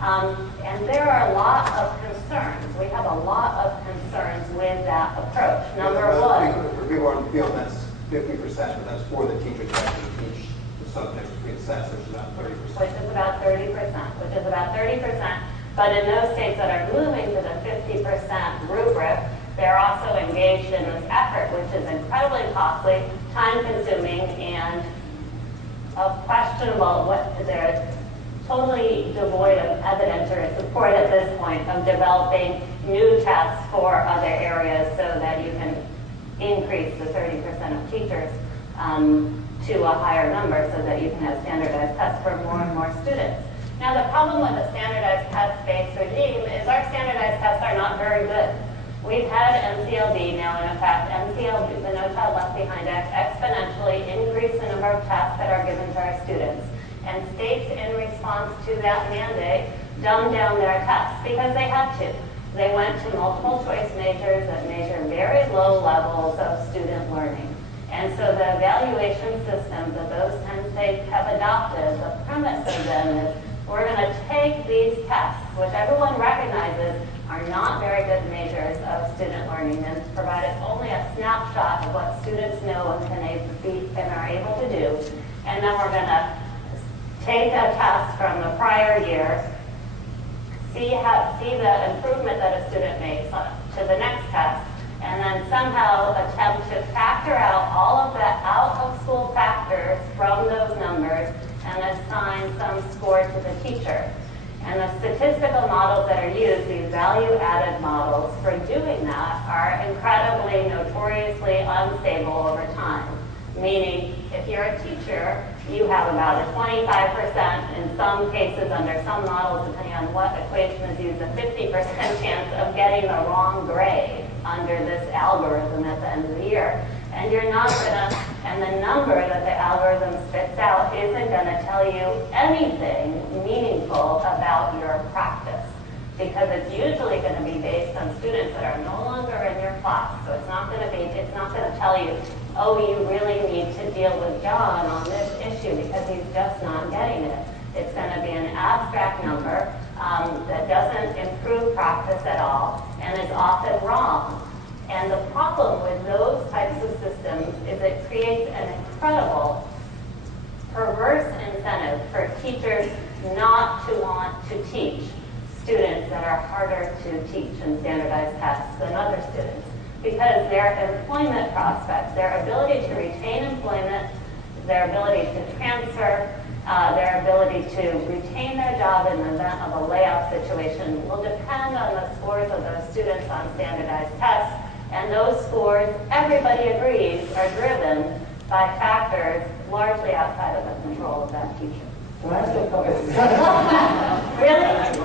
And there are a lot of concerns. We have a lot of concerns with that approach. Number one. For people who feel that's 50%, but that's for the teachers who actually teach the subjects between sets, which is about 30%. Which is about 30%. But in those states that are moving to the 50% rubric, they're also engaged in this effort, which is incredibly costly, time-consuming, and questionable. They're totally devoid of evidence or support at this point of developing new tests for other areas so that you can increase the 30% of teachers to a higher number so that you can have standardized tests for more and more students. Now, the problem with a standardized test-based regime is our standardized tests are not very good. We've had NCLB now in effect. NCLB, the No Child Left Behind Act, exponentially increased the number of tests that are given to our students. And states, in response to that mandate, dumbed down their tests because they had to. They went to multiple choice measures that measure very low levels of student learning. And so the evaluation system that those 10 states have adopted, the premise of them is we're going to take these tests, which everyone recognizes are not very good measures of student learning and provided only a snapshot of what students know and are able to do. And then we're going to take a test from the prior year, see the improvement that a student makes to the next test, and then somehow attempt to factor out all of the out-of-school factors from those numbers and assign some score to the teacher. And the statistical models that are used, these value-added models for doing that, are incredibly, notoriously unstable over time. Meaning, if you're a teacher, you have about a 25%, in some cases under some models, depending on what equation is used, a 50% chance of getting the wrong grade under this algorithm at the end of the year. And you're not gonna, and the number that the algorithm spits out isn't gonna tell you anything meaningful about your practice, because it's usually gonna be based on students that are no longer in your class. So it's not gonna tell you, oh, you really need to deal with John on this issue because he's just not getting it. It's going to be an abstract number that doesn't improve practice at all and is often wrong. And the problem with those types of systems is it creates an incredible perverse incentive for teachers not to want to teach students that are harder to teach in standardized tests than other students. Because their employment prospects, their ability to retain employment, their ability to transfer, their ability to retain their job in the event of a layoff situation will depend on the scores of those students on standardized tests. And those scores, everybody agrees, are driven by factors largely outside of the control of that teacher. Can I ask you a couple? Really?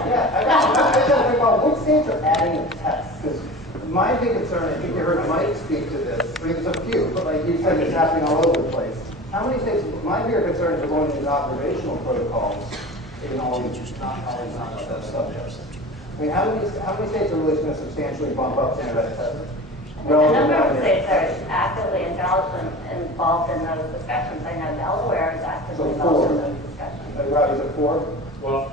Yeah, I got to think about what states are adding tests. Because my big concern, I think you heard Mike speak to this, I mean, there's a few, but like you said, it's happening all over the place. How many states, my bigger concern is going to these observational protocols in all these, not all these subjects. I mean, how many states are really going to substantially bump up standardized testing? A number of states are actively involved in those discussions. I know Delaware is actively involved in those discussions. Rob, is it 4? Well,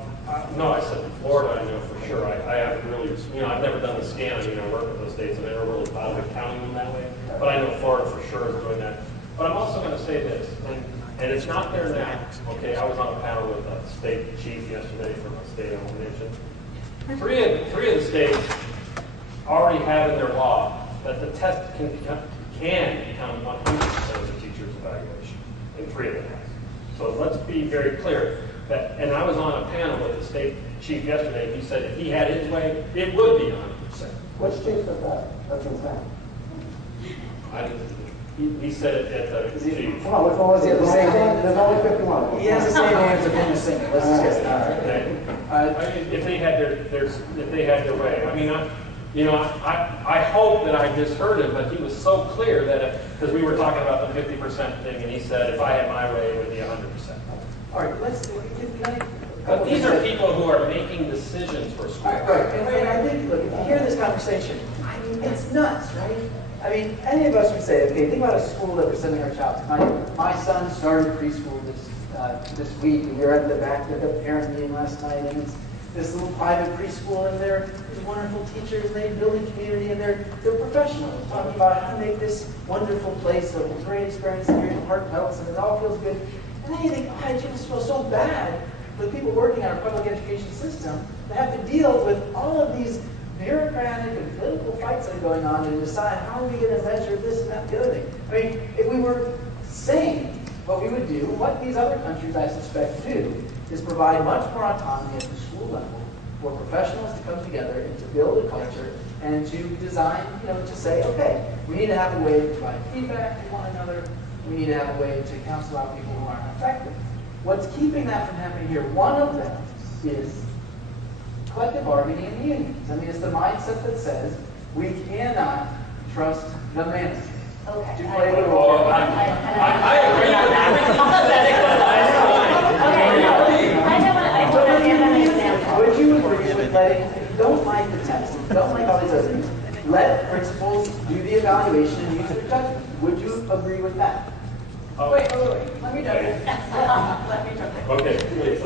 no, I said Florida, I know for sure. I haven't really, I've never done the scanning, work with those states. I never really thought of counting them that way. But I know Florida for sure is doing that. But I'm also going to say this, and it's not there now. Okay, I was on a panel with a state chief yesterday from a state I won't mention. Three of the states already have in their law that the test can become 100% of the teacher's evaluation, and 3 of them has. So let's be very clear that, and I was on a panel with the state chief yesterday. He said if he had his way, it would be 100%. Which chief said that? That's insane. He said it at the meeting. Come on, which one was it? The same thing? There's only 51. He has the same answer from the same. Let's just get started. I mean, if they had their way. I mean, I hope that I misheard him, but he was so clear that because we were talking about the 50% thing, and he said if I had my way, it would be 100%. All right, let's. But these are people who are making decisions for schools. Right, and I think, look, if you hear this conversation, I mean, it's nuts, right? I mean, any of us would say, okay, think about a school that we're sending our child to. My son started preschool this week, and we were at the back of the parent meeting last night, and it's this little private preschool, and they're wonderful teachers, and they build a community, and they're professionals talking about how to make this wonderful place a great experience, and your heart melts, and it all feels good. And then you think, oh, I just feel so bad for the people working on our public education system that have to deal with all of these bureaucratic and political fights that are going on and decide how are we going to measure this and that and the other thing. I mean, if we were sane, what we would do, what these other countries I suspect do, is provide much more autonomy at the school level for professionals to come together and to build a culture and to design, to say, okay, we need to have a way to provide feedback to one another. We need to have a way to counsel out people who aren't effective. What's keeping that from happening here, one of them is collective bargaining in the unions. I mean, it's the mindset that says we cannot trust the manager to play the role. I agree with Would you agree with letting, if you don't like the test, if you don't like all these other things, let principals do the evaluation and use their judgment? Would you agree with that? Wait. Let me jump in. Let me jump in. Okay, please.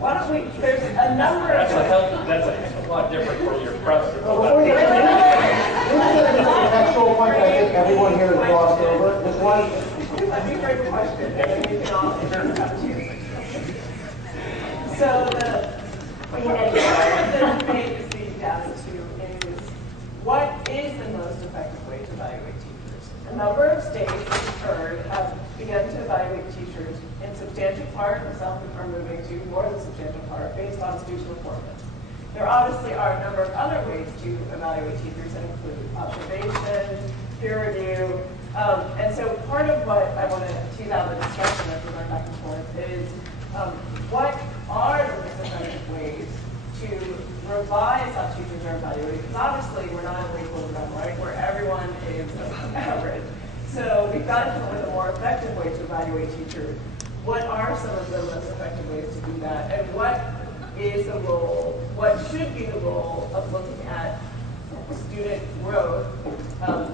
Why don't we, there's a number of... That's a heck of a lot different from your press. Before you get into the actual point that I think everyone here has glossed over, just one. Let me break the question, and then you can all have two. So what the debate is being down to is what is the most effective way to evaluate teachers? A number of states, as you've heard, have begun to evaluate teachers in substantial part, and some are moving to more than substantial part, based on student performance. There obviously are a number of other ways to evaluate teachers that include observation, peer review, and so part of what I want to tease out of the discussion as we're going back and forth is what are the most effective ways to revise how teachers are evaluated? Because obviously we're not in equilibrium, right, where everyone is average. So we've got to come up with a more effective way to evaluate teachers. What are some of the most effective ways to do that? And what is the role, what should be the role of looking at student growth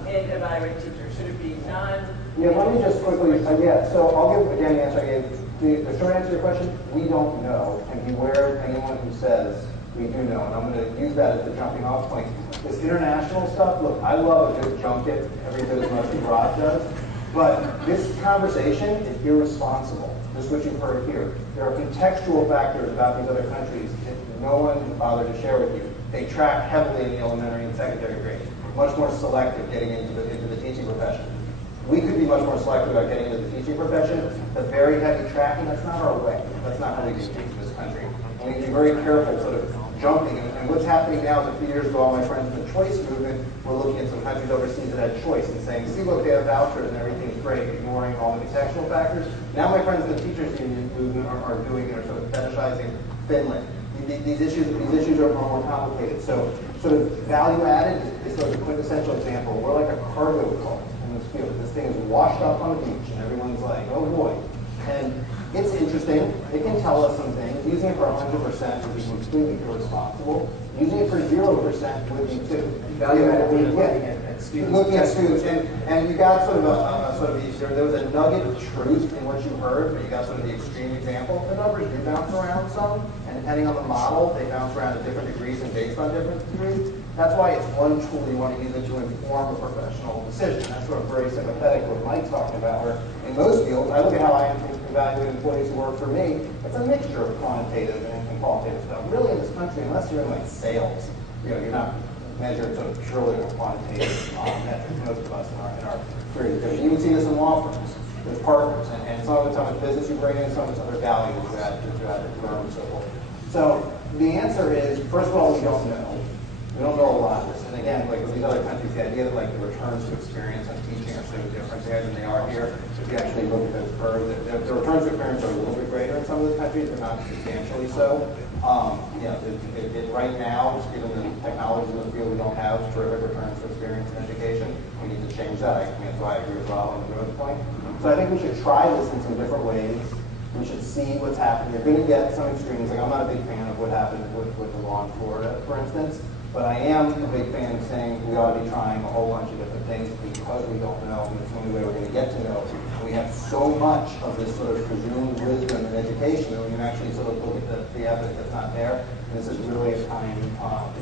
in evaluating teachers? Should it be none? Yeah, let me just quickly, so I'll give again the answer I gave. The short answer to your question, we don't know, and beware anyone who says we do know, and I'm going to use that as the jumping off point. This international stuff, look, I love a good junket every bit as much as Rod does, but this conversation is irresponsible. This is what you've heard here. There are contextual factors about these other countries that no one bothered to share with you. They track heavily in the elementary and secondary grade, much more selective getting into the teaching profession. We could be much more selective about getting into the teaching profession. The very heavy tracking, that's not our way. That's not how we do things in this country. We need to be very careful sort of jumping. And what's happening now is a few years ago, all my friends in the choice movement were looking at some countries overseas that had choice and saying, see, look, they have vouchers and everything's great, ignoring all the contextual factors. Now my friends in the teachers union movement are doing it, or sort of fetishizing Finland. These issues are more complicated. So sort of value added is sort of a quintessential example. We're like a cargo cult in this field. This thing is washed up on the beach and everyone's like, oh boy. And it's interesting. It can tell us some things. Using it for 100% would be completely irresponsible. Using it for 0% would be too. Value added means looking at students. And you got sort of there was a nugget of truth in what you heard, but you got sort of the extreme example. The numbers do bounce around some, and depending on the model, they bounce around at different degrees and based on different degrees. That's why it's one tool you want to use it to inform a professional decision. That's sort of very sympathetic to what Mike's talking about, where in most fields, I look at how I evaluate employees who work for me, it's a mixture of quantitative and qualitative stuff. Really in this country, unless you're in like sales, you're not measured sort of purely on quantitative metrics, most of us in our careers. You would see this in law firms with partners, and some of it's how much business you bring in, some of it's other values you add to the firm and so forth. So the answer is, first of all, we don't know. We don't know a lot of this. And again, like with these other countries, the idea that like the returns to experience on teaching are so different there than they are here. If you actually look at those curves, the returns to experience are a little bit greater in some of those countries, but not substantially so. Right now, just given the technologies in the field, we don't have terrific returns to experience in education. We need to change that. That's why I agree with Rob on the growth point. So I think we should try this in some different ways. We should see what's happening. You're going to get some extremes. Like I'm not a big fan of what happened with the law in Florida, for instance. But I am a big fan of saying we ought to be trying a whole bunch of different things because we don't know, and it's the only way we're going to get to know. We have so much of this sort of presumed wisdom in education that we can actually sort of look at the evidence that's not there. And this is really a time to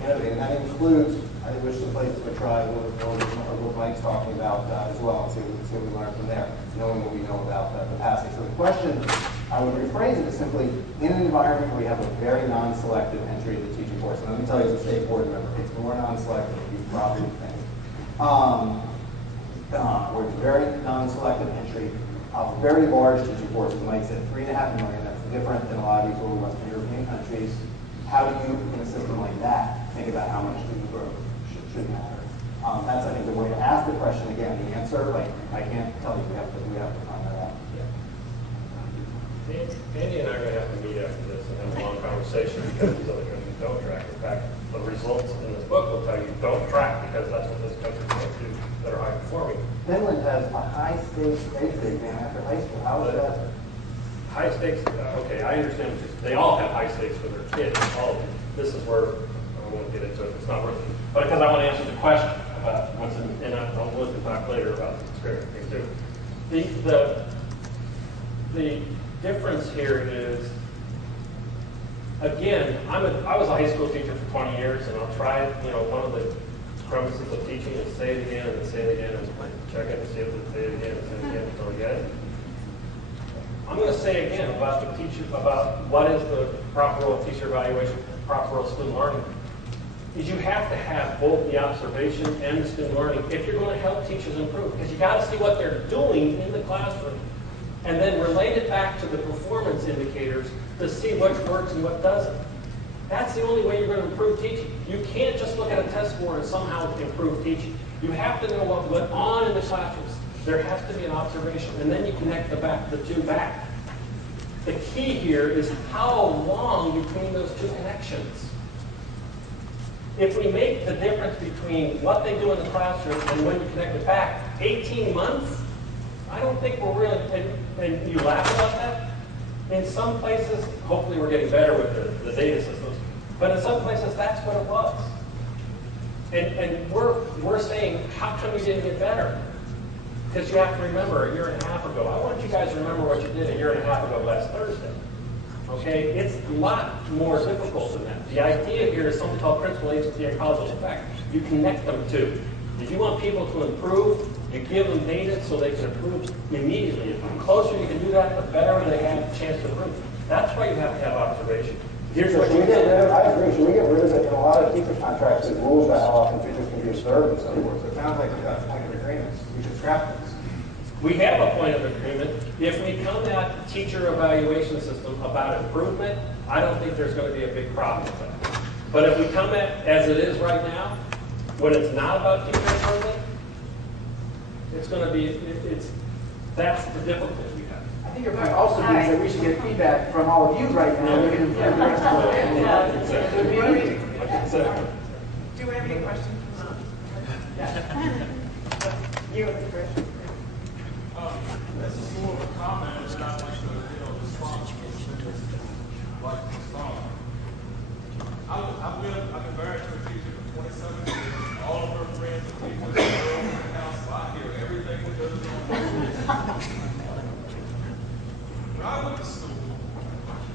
innovate. And that includes, I wish some places would try what Mike's talking about as well, and see what we learn from there, knowing what we know about the passing. So the question, I would rephrase it as simply, in an environment where we have a very non-selective entry to the teaching course, and let me tell you as a state board member, it's more non-selective than you probably think. Where it's very non-selective entry of very large teaching courses, Mike said 3.5 million, that's different than a lot of these little Western European countries. How do you, in a system like that, think about how much student growth should matter? That's, I think, the way to ask the question. Again, the answer, like, I can't tell you, we have to find that out. Andy and I are going to have to meet after this and have a long conversation because these other countries don't track. In fact, the results in this book will tell you don't track because that's what this country can't do that are high performing. Finland has a high stakes exam after high school. How is that? High stakes, okay, I understand. They all have high stakes for their kids. All of them. This is where I won't get into it. It's not worth it. But because I want to answer the question about what's in, and I'll look and talk later about the experience thing too. The difference here is, again, I was a high school teacher for 20 years, and I'll try, one of the premises of teaching is say it again and say it again and check it and see if it say it again and say it again until you get it. I'm going to say again about what is the proper role of teacher evaluation, proper role of student learning, is you have to have both the observation and the student learning if you're going to help teachers improve, because you got to see what they're doing in the classroom and then relate it back to the performance indicators to see what works and what doesn't. That's the only way you're going to improve teaching. You can't just look at a test score and somehow improve teaching. You have to know what went on in the classrooms. There has to be an observation, and then you connect the two back. The key here is how long between those two connections. If we make the difference between what they do in the classroom and when you connect it back 18 months, I don't think we're really, and you laugh about that. In some places, hopefully we're getting better with the data systems, but in some places that's what it was. And we're saying, how come we didn't get better? Because you have to remember, a year and a half ago, I want you guys to remember what you did a year and a half ago last Thursday. Okay? It's a lot more difficult than that. The idea here is something called principal agency and causal effect. You connect them two. If you want people to improve, you give them data so they can improve immediately. The closer you can do that, the better they have a chance to improve. That's why you have to have observation. Here's what you get rid of. I agree. Should we get rid of it in a lot of teacher contracts that rules about how often teachers can be observed and so forth? So it sounds like we've got a point of agreement. We should scrap this. We have a point of agreement. If we come at teacher evaluation system about improvement, I don't think there's going to be a big problem with that. But if we come at, as it is right now, when it's not about teacher improvement, it's going to be, that's the difficulty we have. I think your point also means that we should get feedback from all of you right now. We can improve the rest of the Do we have any questions from you have a question? This is more of a comment, and not like a response to this, like response. I've been married to a teacher for 27 years. All of her friends are teachers, girls in the house. I hear everything that goes on. When I went to school,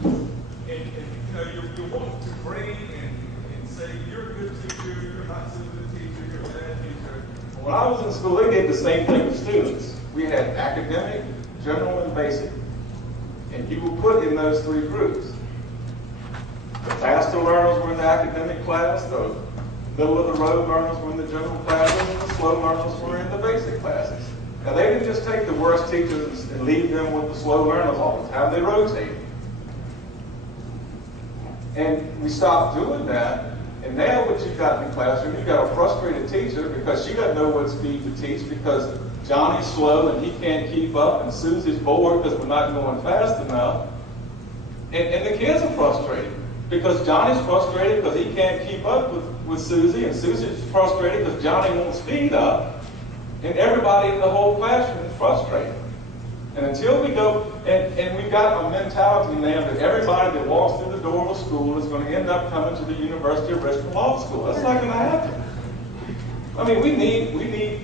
and you want to grade and say you're a good teacher, you're not so good teacher, you're a bad teacher. When I was in school, they did the same thing with students. We had academic, general, and basic. And you were put in those three groups. The faster learners were in the academic class, the middle of the road learners were in the general classes, and the slow learners were in the basic classes. Now, they didn't just take the worst teachers and leave them with the slow learners all the time. They rotated. And we stopped doing that. And now what you've got in the classroom, you've got a frustrated teacher because she doesn't know what speed to teach because Johnny's slow and he can't keep up, and Susie's bored because we're not going fast enough. And the kids are frustrated because Johnny's frustrated because he can't keep up with Susie, and Susie's frustrated because Johnny won't speed up. And everybody in the whole classroom is frustrated. And until we go, and we've got a mentality now that everybody that walks through the door of a school is going to end up coming to the University of Richmond Law School. That's not going to happen. I mean,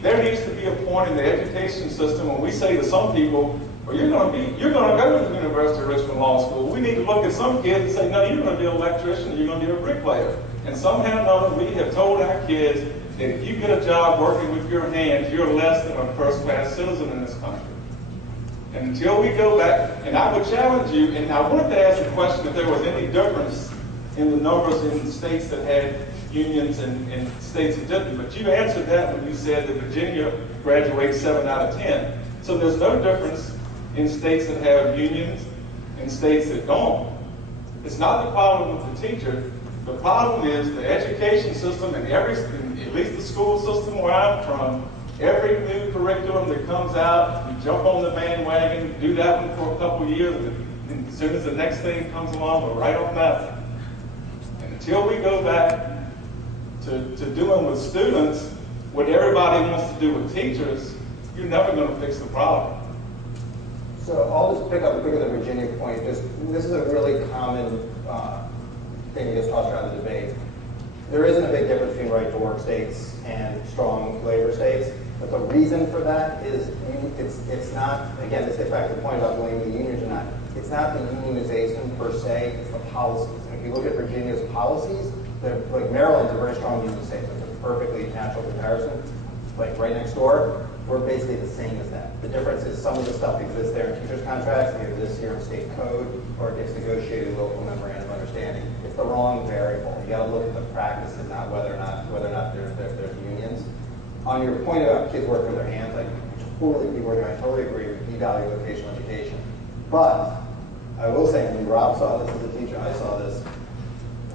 there needs to be a point in the education system when we say to some people, well, you're going to go to the University of Richmond Law School. We need to look at some kids and say, no, you're going to be an electrician, you're going to be a bricklayer. And somehow or another, we have told our kids that if you get a job working with your hands, you're less than a first-class citizen in this country. And until we go back, and I would challenge you, and I wanted to ask the question if there was any difference in the numbers in states that had unions and states that didn't, but you answered that when you said that Virginia graduates 7 out of 10. So there's no difference in states that have unions and states that don't. It's not the problem with the teacher. The problem is the education system and at least the school system where I'm from, every new curriculum that comes out, we jump on the bandwagon, do that one for a couple of years, and as soon as the next thing comes along, we're right on that one. And until we go back to doing with students what everybody wants to do with teachers, you're never going to fix the problem. So I'll just pick up the Virginia point. This is a really common thing you just tossed around the debate. There isn't a big difference between right-to-work states and strong labor states. But the reason for that is it's not, again, this gets back to the point about blaming the unions or not. It's not the unionization per se, it's the policies. And if you look at Virginia's policies, like Maryland's a very strong union state. It's a perfectly natural comparison. Like right next door, we're basically the same as that. The difference is some of the stuff exists there in teachers' contracts, it exists here in state code, or it gets negotiated local memorandum of understanding. It's the wrong variable. You got to look at the practices, not whether or not there's unions. On your point about kids working with their hands, I totally agree with devalue vocational education. But I will say, when Rob saw this as a teacher, I saw this.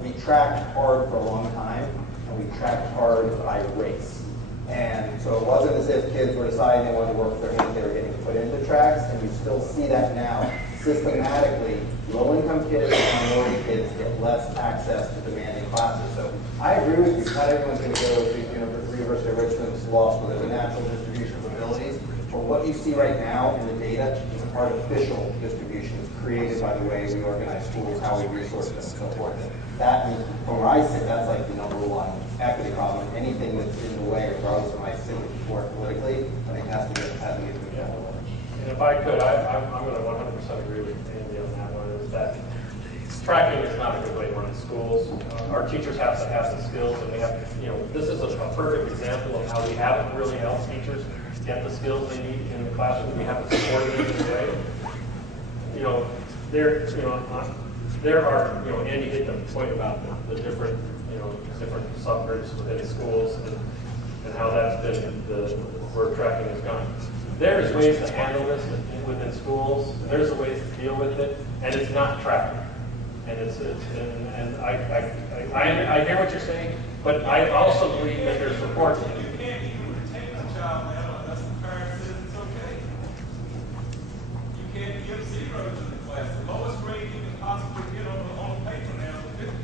We tracked hard for a long time, and we tracked hard by race. And so it wasn't as if kids were deciding they wanted to work with their hands, they were getting put into tracks, and you still see that now. Systematically, low-income kids and minority kids get less access to demanding classes. So I agree with you, not everyone's going to go to the University of Richmond's law school. There's a natural distribution of abilities. But what you see right now in the data is an artificial distribution. It's created by the way we organize schools, how we resource them, and so forth. And that, from where I sit, that's like the number one equity problem. Anything that's in the way, regardless of my civic support politically, I think has to get moved out of the way. And if I could, I'm going to 100% agree with Andy on that one, is that tracking is not a good way to run schools. Our teachers have to have the skills, and we have to, this is a perfect example of how we haven't really helped teachers get the skills they need in the classroom. We haven't supported them in a way. There are, Andy hit the point about the different, different subgroups within schools and how that's been where tracking has gone. There's ways to handle this within schools. There's ways to deal with it, and it's not tracking. And I hear what you're saying, but I also believe that there's support. You can't even retain a child now unless the parent says it's okay. You can't give zeros in the class. The lowest grade you can possibly get on paper now is 50.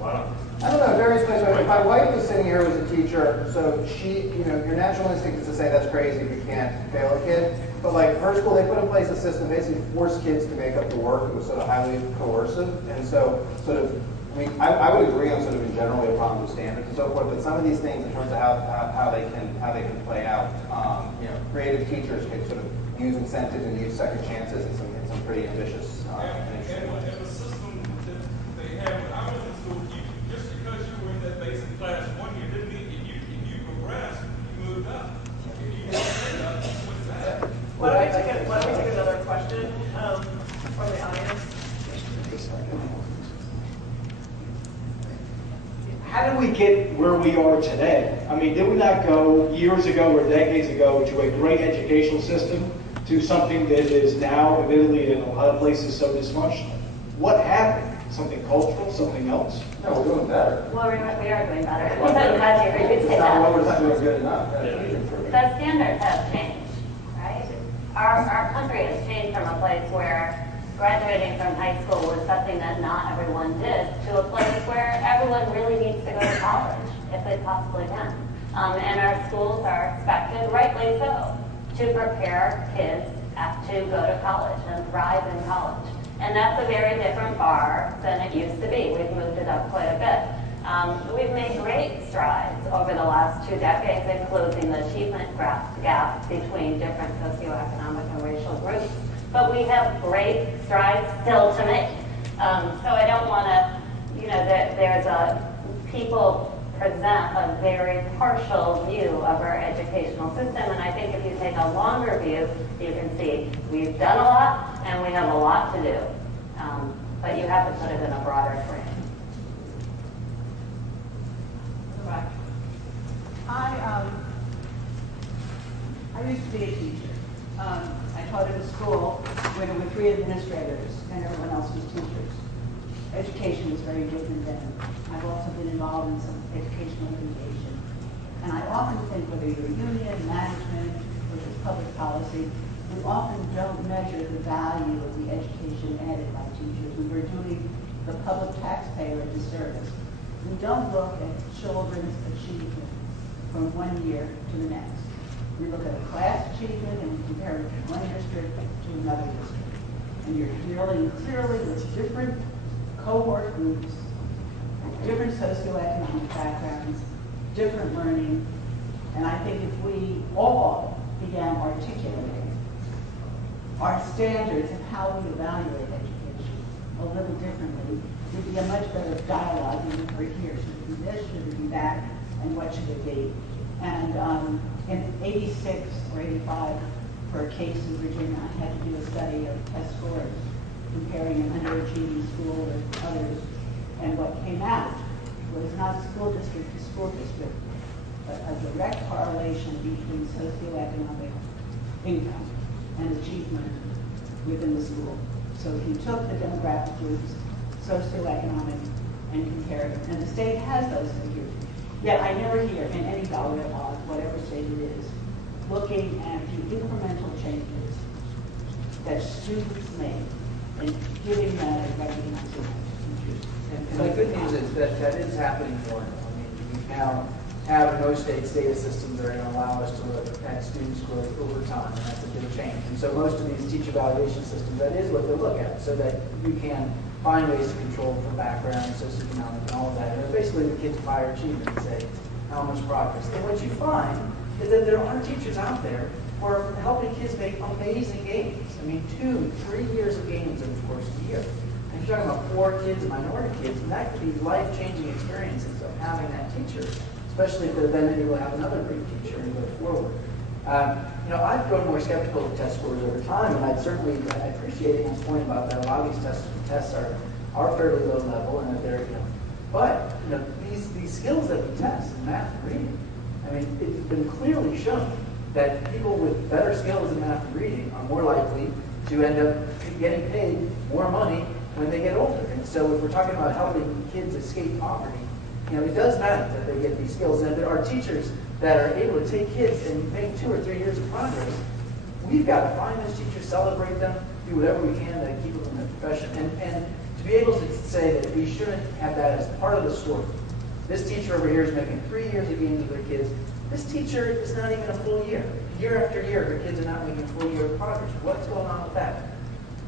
Wow. I don't know, various places. If my wife was sitting here as a teacher, so she, your natural instinct is to say that's crazy if you can't fail a kid. But like her school, they put in place a system basically forced kids to make up the work. It was sort of highly coercive. And so I would agree on sort of in general we have problems with standards and so forth, but some of these things in terms of how they can play out, creative teachers can sort of use incentives and use second chances in some pretty ambitious initiatives. And the system that they have when I was in school, just because you were in that basic class 1 year didn't mean if you progressed, you moved up. If you moved up, what's that? Why don't we take another question from the audience? how did we get where we are today? I mean, did we not go years ago or decades ago to a great educational system to something that is now, admittedly, in a lot of places so dysfunctional? What happened? Something cultural, something else? No, we're doing better. Well, we are doing better. I'm glad you heard you say It's not that. what we're doing good enough. The standards have changed, right? Our country has changed from a place where graduating from high school was something that not everyone did to a place where everyone really needs to go to college if they possibly can. And our schools are expected, rightly so, to prepare kids to go to college and thrive in college. And that's a very different bar than it used to be. We've moved it up quite a bit. We've made great strides over the last 2 decades in closing the achievement gap between different socioeconomic and racial groups. But we have great strides still to make. So I don't want to, there's people present a very partial view of our educational system. And I think if you take a longer view, you can see we've done a lot and we have a lot to do. But you have to put it in a broader frame. I used to be a teacher. I taught at a school where there were 3 administrators and everyone else was teachers. Education was very different then. I've also been involved in some educational litigation. And I often think whether you're a union, management, or just public policy, we often don't measure the value of the education added by teachers. We were doing the public taxpayer a disservice. We don't look at children's achievement from one year to the next. We look at a class achievement and we compare it from one district to another district. And you're dealing clearly with different cohort groups, different socioeconomic backgrounds, different learning. And I think if we all began articulating our standards of how we evaluate education a little differently, there'd be a much better dialogue than we're here. Should it be this, should it be that, and what should it be? And in 86 or 85, for a case in Virginia, I had to do a study of test scores, comparing an underachieving school with others. And what came out was not school district to school district, but a direct correlation between socioeconomic income and achievement within the school. So if you took the demographic groups, socioeconomic, and compared them, and the state has those figures. Yet I never hear in any dollar law, whatever state it is, looking at the incremental changes that students make and giving that and recognizing teachers. And the good news is that that is happening more. I mean, we now have in most states data systems that are going to allow us to look at students' growth over time, and that's a big change. And so most of these teacher evaluation systems, that is what they look at, so that you can find ways to control for background, socioeconomic, and all of that. And basically the kids' prior achievement and say how much progress. And what you find is that there are teachers out there who are helping kids make amazing gains. I mean, 2, 3 years of gains over the course of a year. And you're talking about poor kids and minority kids, and that could be life-changing experiences of having that teacher, especially if they're then able to have another great teacher and go forward. I've grown more skeptical of test scores over time, and I appreciate Anne's point about that. A lot of these tests are fairly low level, and that they're, but these skills that we test in math and reading, I mean, it's been clearly shown that people with better skills in math and reading are more likely to end up getting paid more money when they get older. And so if we're talking about helping kids escape poverty, it does matter that they get these skills. And there are teachers that are able to take kids and make 2 or 3 years of progress. We've got to find those teachers, celebrate them, do whatever we can to keep them in the profession. And to be able to say that we shouldn't have that as part of the story. This teacher over here is making 3 years of gains with their kids. This teacher is not even a full year. Year after year, her kids are not making a full year of progress. What's going on with that?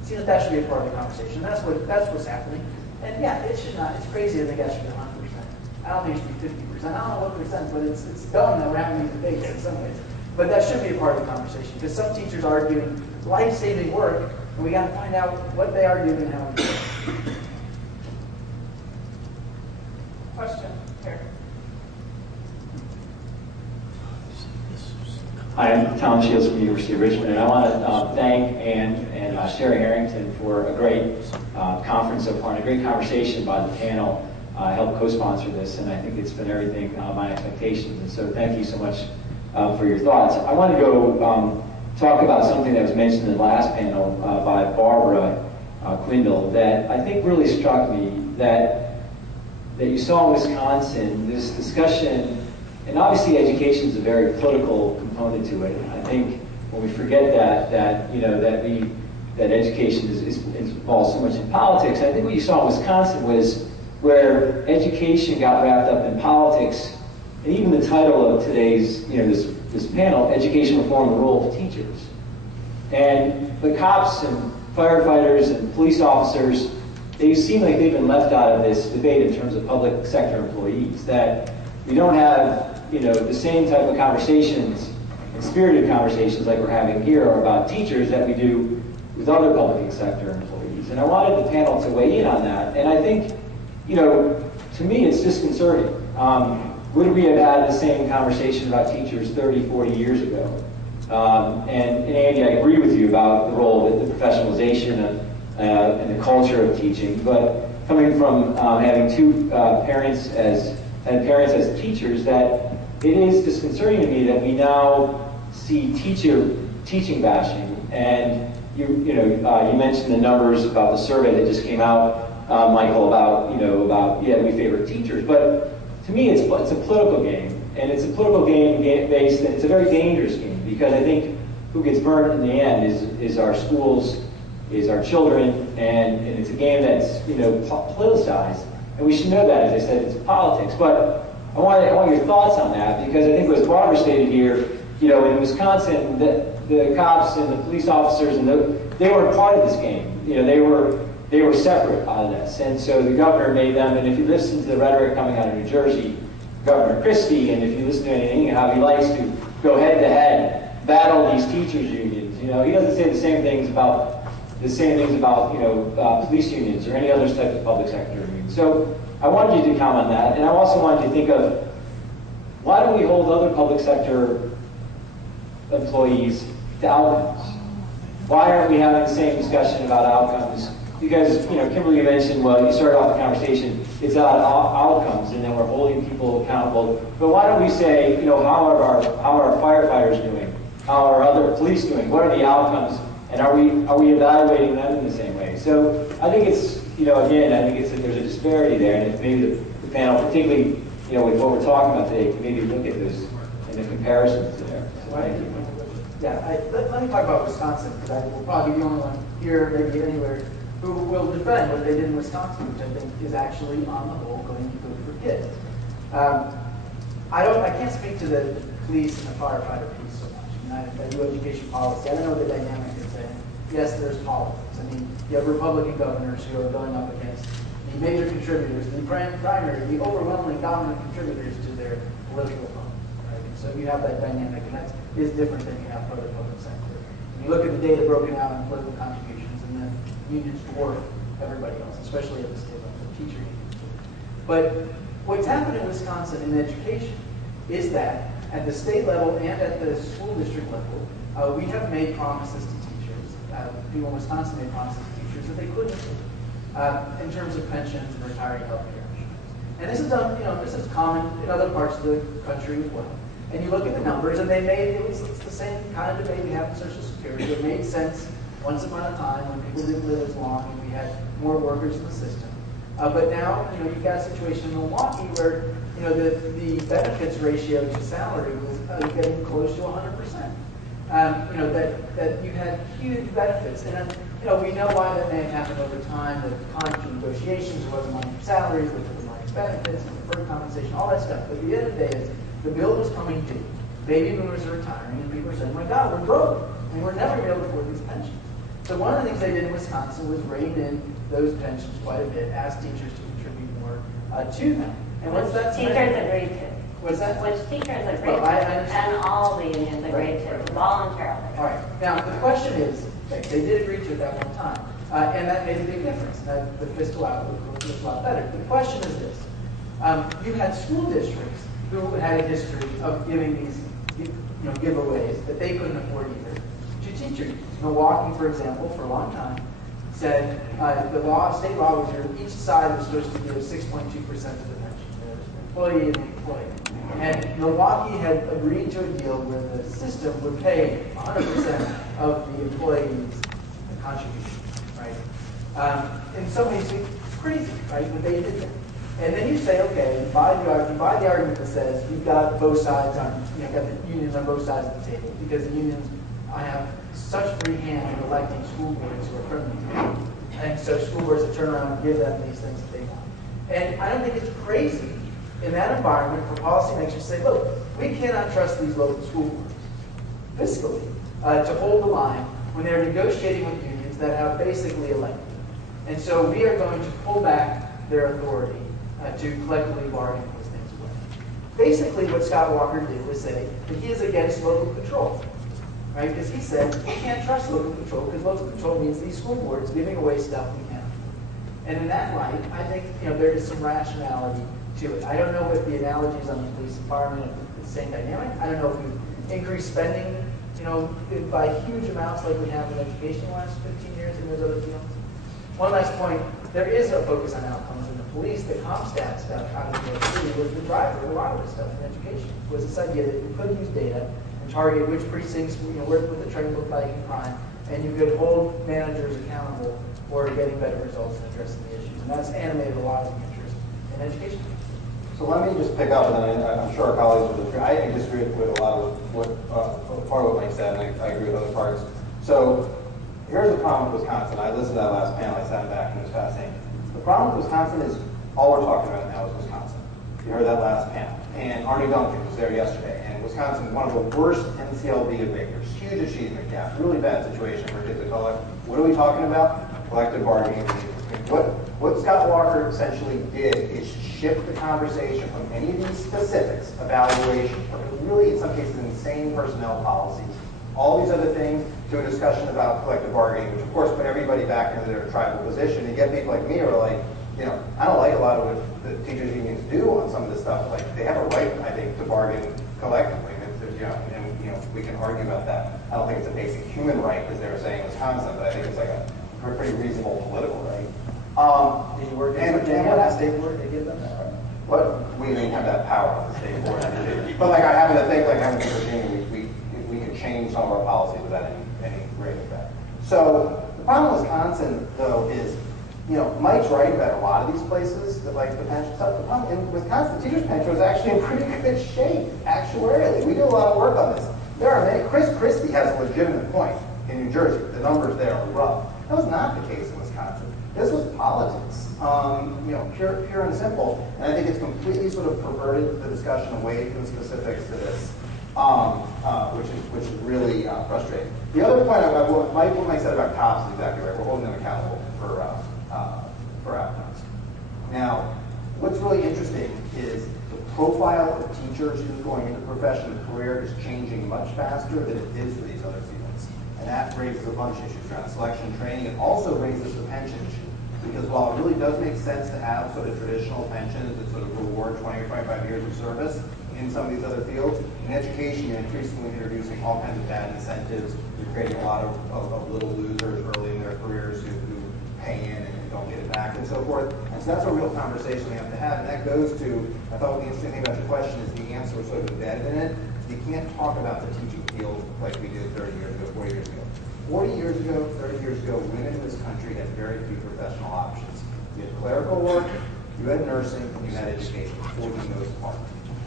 It seems that should be a part of the conversation. That's what's happening. And yeah, it should not. It's crazy to think that should be 100%. I don't think it should be 50%. I don't know what percent, but it's dumb that we're having these debates in some ways. But that should be a part of the conversation because some teachers are doing life-saving work, and we got to find out what they are doing and how we do it. Question here. Hi, I'm Tom Shields from the University of Richmond, and I want to thank Anne and Sherry Harrington for a great conference so far and a great conversation by the panel helped co-sponsor this, and I think it's been everything my expectations. And so thank you so much for your thoughts. I want to go talk about something that was mentioned in the last panel by Barbara Quindle that I think really struck me, that you saw in Wisconsin, this discussion, and obviously education is a very political component to it. I think when we forget that education is involved so much in politics, I think what you saw in Wisconsin was where education got wrapped up in politics, and even the title of today's, this panel, Education Reform, the Role of Teachers. And the cops and firefighters and police officers, they seem like they've been left out of this debate in terms of public sector employees, that we don't have, the same type of conversations, and spirited conversations like we're having here about teachers that we do with other public sector employees. And I wanted the panel to weigh in on that. And I think, to me, it's disconcerting. Would we have had the same conversation about teachers 30, 40 years ago? And Andy, I agree with you about the role of the professionalization and the culture of teaching. But coming from having two parents as teachers, that it is disconcerting to me that we now see teaching bashing. And you mentioned the numbers about the survey that just came out, Michael, about we favor teachers. But to me, it's a political game, and it's a political game based, and it's a very dangerous game, because I think who gets burned in the end is our schools, is our children, and it's a game that's politicized, and we should know that. As I said, it's politics. But I want your thoughts on that, because I think what Barbara stated here, in Wisconsin, the cops and the police officers and they weren't part of this game. They were separate out of this, and so the governor made them. And if you listen to the rhetoric coming out of New Jersey, Governor Christie, and if you listen to anything, how he likes to go head to head, battle these teachers unions. He doesn't say the same things about police unions or any other type of public sector unions. So I wanted you to comment on that, and I also wanted you to think of, why don't we hold other public sector employees to outcomes? Why aren't we having the same discussion about outcomes? Because, Kimberly, you mentioned, well, you started off the conversation, it's about outcomes, and then we're holding people accountable. But why don't we say, how are our firefighters doing? How are other police doing? What are the outcomes? And are we evaluating them in the same way? So I think it's, again, I think there's a disparity there, and if maybe the panel, particularly, with what we're talking about today, can maybe look at this and the comparisons there. So thank you. Yeah, let me talk about Wisconsin, because I will probably be the only one here, maybe anywhere, who will defend what they did in Wisconsin, which I think is actually, on the whole, going to be good for kids. I can't speak to the police and the firefighter piece so much. I do education policy. I don't know the dynamic is there. Yes, there's politics. You have Republican governors who are going up against the major contributors, the primary, the overwhelmingly dominant contributors to their political opponents. Right? So you have that dynamic, and that is different than you have for the public sector. When you look at the data broken out on political contributions, and then unions dwarf everybody else, especially at the state level, the teacher unions. But what's happened in Wisconsin in education is that at the state level and at the school district level, we have made promises to teachers. People in Wisconsin made promises to teachers that they couldn't do in terms of pensions and retiree health care insurance. And this is done, this is common in other parts of the country as well. And you look at the numbers, and it's the same kind of debate we have in Social Security. It made sense once upon a time when people didn't live as long and we had more workers in the system. But now, you've got a situation in Milwaukee where, the benefits ratio to salary was getting close to 100%. That you had huge benefits. And we know why that may have happened over time, the contract negotiations, there wasn't money for salaries, there wasn't money for benefits, and deferred compensation, all that stuff. But the end of the day is, the bill was coming due. Baby boomers are retiring, and people are saying, my God, we're broke, and we're never going to be able to afford these pensions. So one of the things they did in Wisconsin was rein in those pensions quite a bit, ask teachers to contribute more to them. And what's that? Teachers agreed to. What's that? Which teachers agreed to, and all the unions agreed to, voluntarily. All right. Now, the question is, they did agree to it at one time, and that made a big difference. The fiscal outlook was a lot better. But the question is this. You had school districts who had a history of giving these giveaways that they couldn't afford either to teachers. Milwaukee, for example, for a long time, said the law, state law was each side was supposed to give 6.2% of the pension, the employee and the employee. And Milwaukee had agreed to a deal where the system would pay 100% of the employee's contribution, right? In some ways, it's crazy, right? But they did that. And then you say, okay, you buy the argument that says you've got both sides on, you've got the unions on both sides of the table because the unions have such free hand in electing school boards who are friendly to them. And so school boards will turn around and give them these things that they want. And I don't think it's crazy in that environment for policymakers to say, look, we cannot trust these local school boards fiscally to hold the line when they're negotiating with unions that have basically elected them. And so we are going to pull back their authority to collectively bargain these things away. Basically, what Scott Walker did was say that he is against local control, right? Because he said we can't trust local control because local control means these school boards giving away stuff we can't. And in that light, I think there is some rationality to it. I don't know if the analogies on the police and firemen are the same dynamic. I don't know if we increase spending, by huge amounts like we have in education the last 15 years in those other fields. One last point, there is a focus on outcomes in the police. The CompStat stuff out of New York City was the driver of a lot of this stuff in education. It was this idea that you could use data and target which precincts, what the trend looked like in crime, and you could hold managers accountable for getting better results and addressing the issues. And that's animated a lot of the interest in education. So let me just pick up, and then I'm sure our colleagues will agree. I disagree with a lot of what part of what Mike said, and I agree with other parts. So here's the problem with Wisconsin. I listened to that last panel. I sat back and it was fascinating. The problem with Wisconsin is all we're talking about now is Wisconsin. You heard that last panel. And Arnie Duncan was there yesterday. And Wisconsin, one of the worst NCLB evaders, huge achievement gap, really bad situation for kids of color. What are we talking about? Collective bargaining. What Scott Walker essentially did is shift the conversation from any of these specifics, evaluation, or really in some cases insane personnel policies, all these other things, to a discussion about collective bargaining, which of course put everybody back into their tribal position. You get people like me who are like, I don't like a lot of what the teachers unions do on some of this stuff. Like, they have a right, I think, to bargain collectively. And we can argue about that. I don't think it's a basic human right, as they were saying in Wisconsin, but I think it's like a pretty reasonable political right. Did you work in the state board? They give them that right? But we didn't have that power on the state board. But like I happen to think, like having in Virginia, we can change some of our policies without any great effect. So the problem with Wisconsin, though, is Mike's right about a lot of these places that like the pension stuff. The problem in Wisconsin, the teacher's pension was actually in pretty good shape actuarially. We do a lot of work on this. There are many. Chris Christie has a legitimate point in New Jersey. The numbers there are rough. That was not the case in Wisconsin. This was politics, pure and simple. And I think it's completely sort of perverted the discussion away from the specifics to this, which is really frustrating. The other point, what Mike said about cops is exactly right. We're holding them accountable for outcomes. Now, what's really interesting is the profile of teachers who's going into professional career is changing much faster than it is for these other fields. And that raises a bunch of issues around selection and training. It also raises the pension issue. Because while it really does make sense to have sort of traditional pensions that sort of reward 20 or 25 years of service in some of these other fields, in education you're increasingly introducing all kinds of bad incentives. You're creating a lot of little losers early in their careers who pay in and don't get it back and so forth. And so that's a real conversation we have to have. And that goes to, I thought the interesting thing about your question is the answer was sort of embedded in it. You can't talk about the teaching field like we did 30 years ago, 40 years ago. 40 years ago, 30 years ago, women in this country had very few professional options. You had clerical work, you had nursing, and you had education, 40 those apart.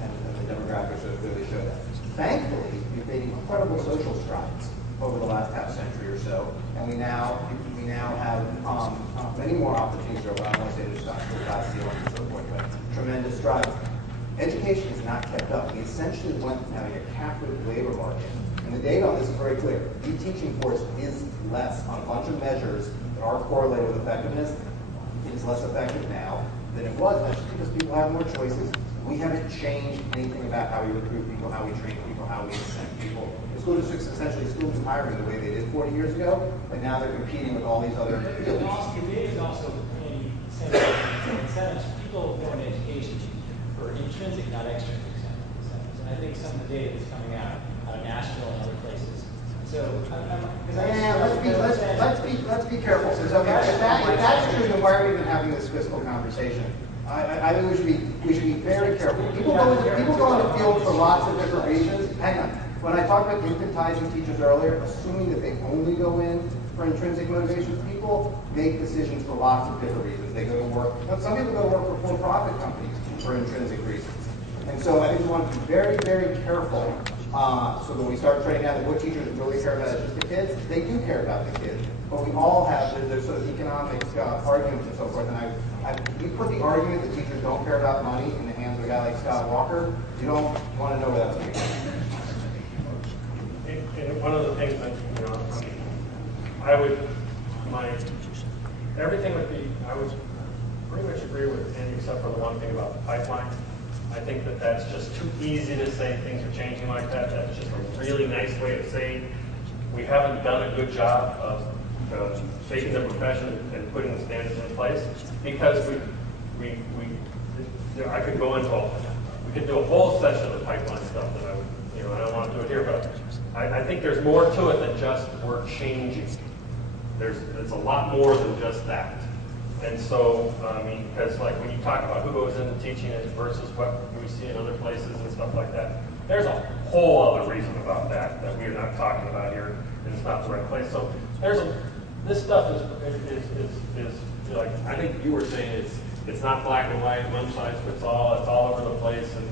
And the demographics clearly show that. Thankfully, we've made incredible social strides over the last half century or so, and we now have many more opportunities. I don't want to say there's not class ceilings and so forth, but tremendous strides. Education has not kept up. We essentially went from having a captive labor market. And the data on this is very clear. The teaching force is less on a bunch of measures that are correlated with effectiveness. It is less effective now than it was. That's just because people have more choices. We haven't changed anything about how we recruit people, how we train people, how we incent people. The school districts essentially still do hiring the way they did 40 years ago, but now they're competing with all these other fields. The data is also incentives. People go into education for intrinsic, not extrinsic incentives. And I think some of the data that's coming out of Nashville and other places So, let's be careful. Because if that's true, then why are we even having this fiscal conversation? I think we should be very careful. People go in the field for lots of different reasons. Hang on. When I talked about infantizing teachers earlier, assuming that they only go in for intrinsic motivations, people make decisions for lots of different reasons. They go to work. Some people go to work for for-profit companies for intrinsic reasons. And so I think we want to be very, very careful so that we start training out that what teachers really care about is just the kids. They do care about the kids. But we all have, there's sort of economic arguments and so forth. And we put the argument that teachers don't care about money in the hands of a guy like Scott Walker. You don't want to know where that's going to go. And one of the things that, I would pretty much agree with Andy except for the one thing about the pipeline. I think that that's just too easy to say things are changing like that. That's just a really nice way of saying we haven't done a good job of shaping the profession and putting the standards in place because I could go into we could do a whole session of pipeline stuff that I would, I don't want to do it here, but I think there's more to it than just we're changing. It's a lot more than just that. And so, because like when you talk about who goes into teaching versus what we see in other places and stuff like that, there's a whole other reason about that we're not talking about here, and it's not the right place. So this stuff is like I think you were saying it's not black and white, one size fits all. It's all over the place, and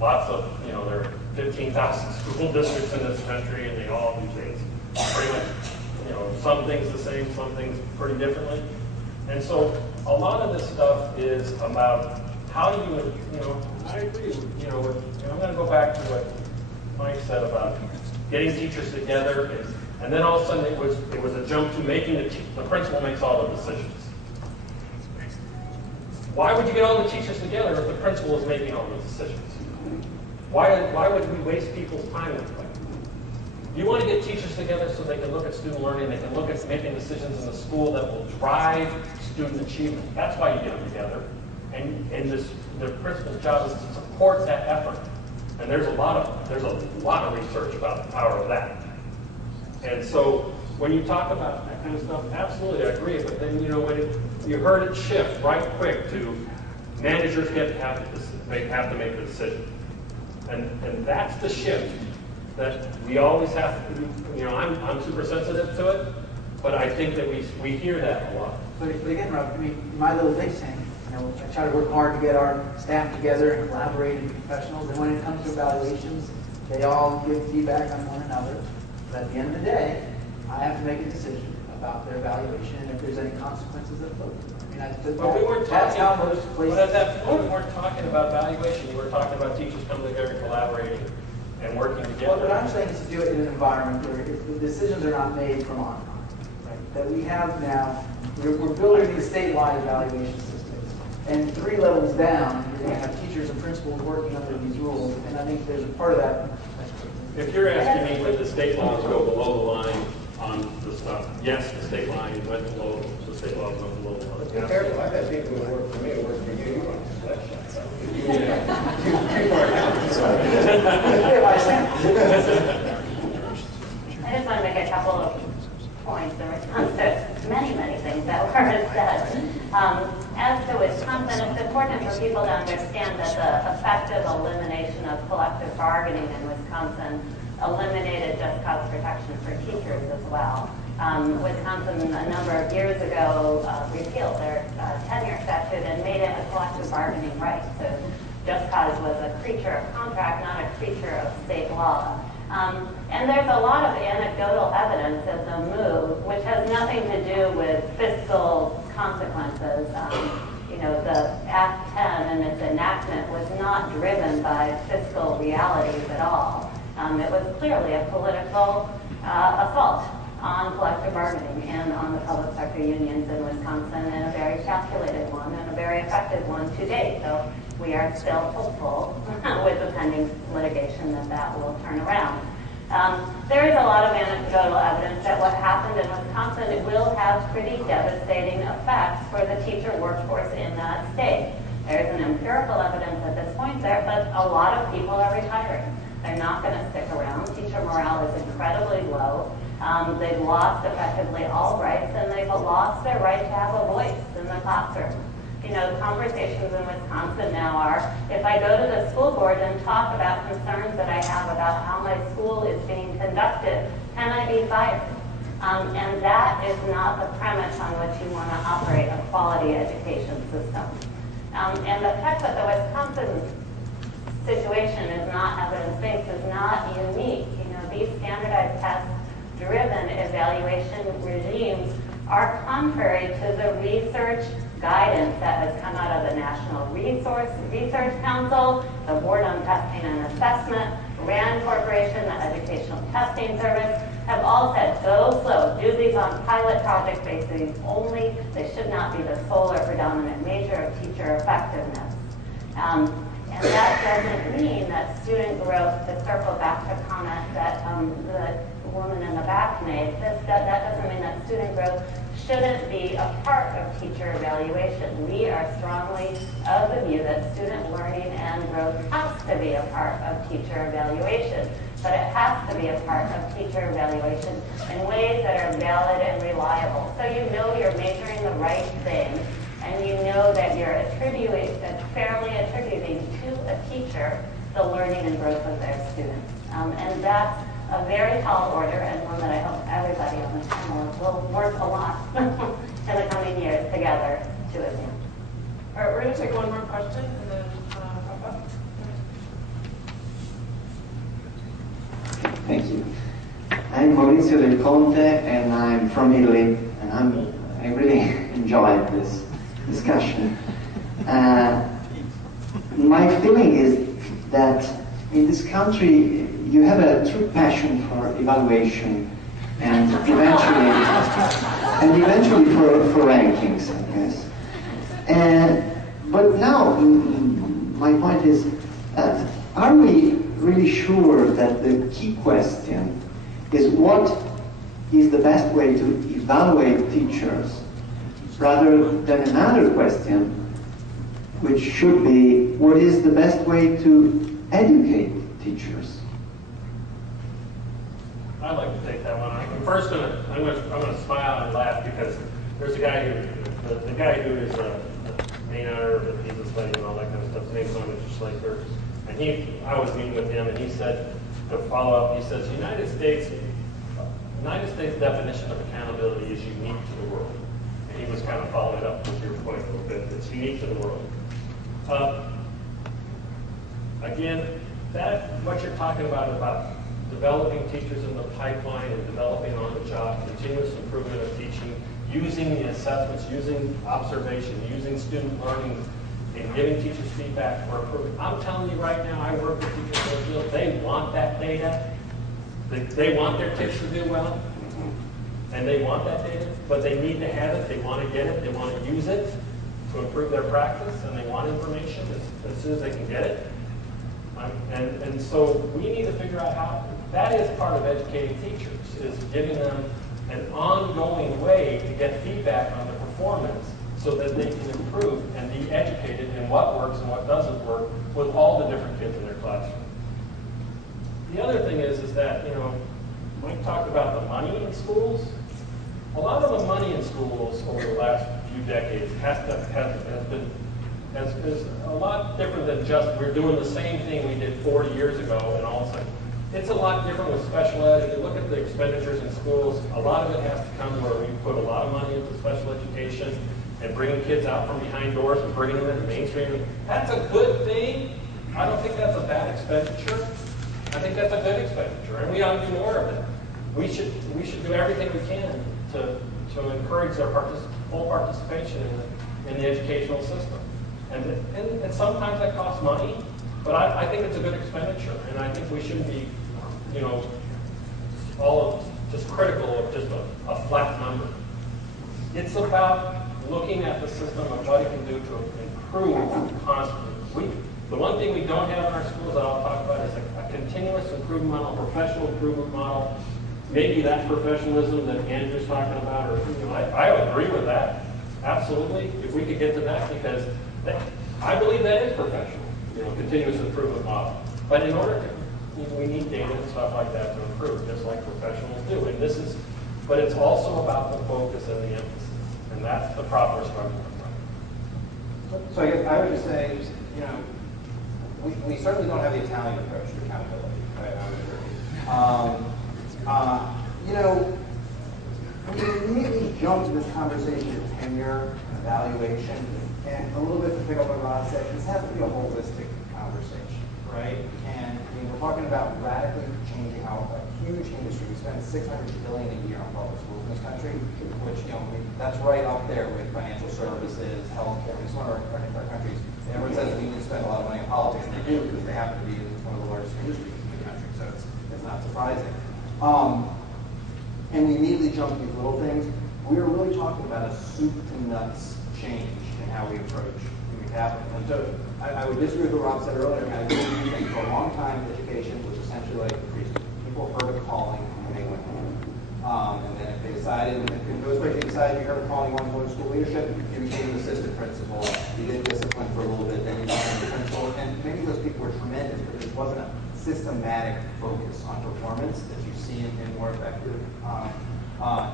lots of there are 15,000 school districts in this country, and they all do things pretty much some things the same, some things pretty differently. And so a lot of this stuff is about how do you, I agree with, I'm going to go back to what Mike said about getting teachers together, and then all of a sudden it was a jump to making the principal makes all the decisions. Why would you get all the teachers together if the principal is making all the decisions? Why would we waste people's time that way? You want to get teachers together so they can look at student learning, they can look at making decisions in the school that will drive student achievement. That's why you get them together. And the principal's job is to support that effort. And there's a lot of research about the power of that. And so when you talk about that kind of stuff, absolutely I agree. But then when you heard it shift right quick to managers have to make the decision. And that's the shift that we always have to, I'm super sensitive to it, but I think that we hear that a lot. But again, Rob, my little think tank, I try to work hard to get our staff together and collaborate and be professionals, and when it comes to evaluations, they all give feedback on one another. But at the end of the day, I have to make a decision about their evaluation and if there's any consequences that flow. But we weren't that's talking, how most places. but at that point, we weren't talking about valuation. We were talking about teachers coming together and collaborating and working together. Well, what I'm saying is to do it in an environment where the decisions are not made from on high, right? That we have now, we're building these statewide evaluation systems. And 3 levels down, you're going to have teachers and principals working under these rules. And I think there's a part of that. If you're asking me, would the state laws go below the line on the stuff? Yes, the state line went below, the state laws went below the line. Be careful, I've had people who work for me, who work for you, you want to that shit. I just want to make a couple of points in response to many things that were said. As to Wisconsin, it's important for people to understand that the effective elimination of collective bargaining in Wisconsin eliminated just cause protection for teachers as well. Wisconsin, a number of years ago, repealed their tenure statute and made it a collective bargaining right. So just cause was a creature of contract, not a creature of state law. And there's a lot of anecdotal evidence of the move, which has nothing to do with fiscal consequences. The Act 10 and its enactment was not driven by fiscal realities at all. It was clearly a political assault on collective bargaining and on the public sector unions in Wisconsin, and a very calculated one and a very effective one to date. So we are still hopeful with the pending litigation that will turn around. There is a lot of anecdotal evidence that what happened in Wisconsin will have pretty devastating effects for the teacher workforce in that state. There's an empirical evidence at this point there, but a lot of people are retiring. They're not going to stick around. Teacher morale is incredibly low. They've lost effectively all rights, and they've lost their right to have a voice in the classroom. You know, the conversations in Wisconsin now are, if I go to the school board and talk about concerns that I have about how my school is being conducted, can I be fired? And that is not the premise on which you want to operate a quality education system. And the fact that the Wisconsin situation is not evidence-based is not unique. You know, these standardized test-driven evaluation regimes are contrary to the research guidance that has come out of the National Research Council, the Board on Testing and Assessment, RAND Corporation, the Educational Testing Service, have all said, go slow, do these on pilot project basis only. They should not be the sole or predominant measure of teacher effectiveness. And that doesn't mean that student growth, to circle back to a comment that the woman in the back made, that doesn't mean that student growth shouldn't be a part of teacher evaluation. We are strongly of the view that student learning and growth has to be a part of teacher evaluation, but it has to be a part of teacher evaluation in ways that are valid and reliable. So you know you're measuring the right thing, and you know that you're fairly attributing to a teacher the learning and growth of their students. And that's a very tall order, and one that I hope everybody on this panel will work a lot in the coming years together to advance. All right, we're going to take one more question and then wrap up. Thank you. I'm Maurizio Del Conte, and I'm from Italy, and I really enjoyed this discussion. My feeling is that in this country you have a true passion for evaluation and eventually for rankings, I guess. But now my point is, are we really sure that the key question is what is the best way to evaluate teachers, rather than another question, which should be what is the best way to educate teachers? I'd like to take that one. I'm gonna smile and laugh because there's a guy who is a main honor of the Pisa study and all that kind of stuff. His name's Mr. Slaker. And I was meeting with him, and he said, to follow up, he says, United States definition of accountability is unique to the world. And he was kind of following up with your point a little bit. It's unique to the world. Again, what you're talking about developing teachers in the pipeline and developing on the job, continuous improvement of teaching, using the assessments, using observation, using student learning, and giving teachers feedback for improvement. I'm telling you right now, I work with teachers in the field. They want that data. They want their kids to do well, and they want that data, but they need to have it. They want to get it. They want to use it to improve their practice, and they want information as soon as they can get it. And so we need to figure out how, that is part of educating teachers, is giving them an ongoing way to get feedback on their performance so that they can improve and be educated in what works and what doesn't work with all the different kids in their classroom. The other thing is that, Mike talked about the money in schools. A lot of the money in schools over the last few decades is a lot different than just we're doing the same thing we did 40 years ago and all of a sudden. It's a lot different with special ed. If you look at the expenditures in schools, a lot of it has to come where we put a lot of money into special education and bringing kids out from behind doors and bringing them into mainstream. That's a good thing. I don't think that's a bad expenditure. I think that's a good expenditure, and we ought to do more of it. We should do everything we can to encourage their full participation in the educational system. And sometimes that costs money, but I think it's a good expenditure, and I think we shouldn't be, all just critical of just a flat number. It's about looking at the system and what it can do to improve constantly. The one thing we don't have in our schools that I'll talk about is a continuous improvement model, professional improvement model. Maybe that professionalism that Andrew's talking about, or I agree with that, absolutely. If we could get to that, because I believe that is professional, continuous improvement model. But in order we need data and stuff like that to improve, just like professionals do. And this is, but it's also about the focus and the emphasis, and that's the proper structure. So I guess I would just say, you know, we certainly don't have the Italian approach to accountability. Right? I would agree. You know, we immediately jump to this conversation of tenure and evaluation, and a little bit to pick up what Rod said, this has to be a holistic conversation, right? And I mean, we're talking about radically changing how a huge industry. We spend $600 billion a year on public schools in this country, which, you know, that's right up there with financial services, healthcare. It's one of our countries. And everyone says we need to spend a lot of money on politics, and they do because they happen to be one of the largest industries in the country. So it's not surprising. And we immediately jump to these little things. We are really talking about a soup to nuts change in how we approach human capital. And so I would disagree with what Rob said earlier. I really do think for a long time education was essentially like preaching. People heard a calling and they went home. And then if they decided, especially if they decided you heard a calling, you wanted to go to school leadership, you became an assistant principal, you did discipline for a little bit, then you became the principal. And many of those people were tremendous, but there wasn't a systematic focus on performance that you see in more effective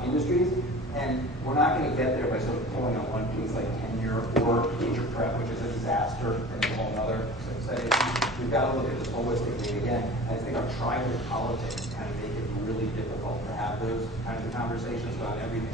industries. And we're not going to get there by sort of pulling on one piece like tenure or teacher prep, which is a disaster and a whole other setting. We've got to look at this holistically again. I think our tribal politics kind of make it really difficult to have those kinds of conversations about everything.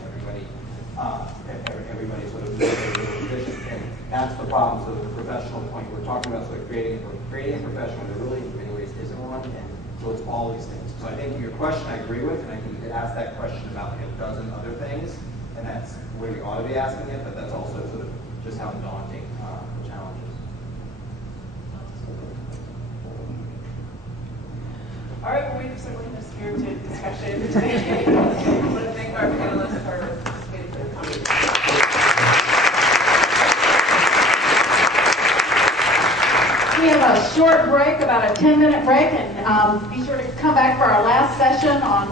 Everybody sort of knows their position, and that's the problem. So the professional point we're talking about, sort of creating a professional, there really in many ways isn't one, and so it's all these things. So I think your question I agree with, and I think you could ask that question about like a dozen other things, and that's where we ought to be asking it, but that's also sort of just how daunting the challenge is. All right, well, we've certainly had a spirited discussion today. I want to thank our panelists for participating in the conversation. We have a short break, about a 10-minute break, and be sure to come back for our last session on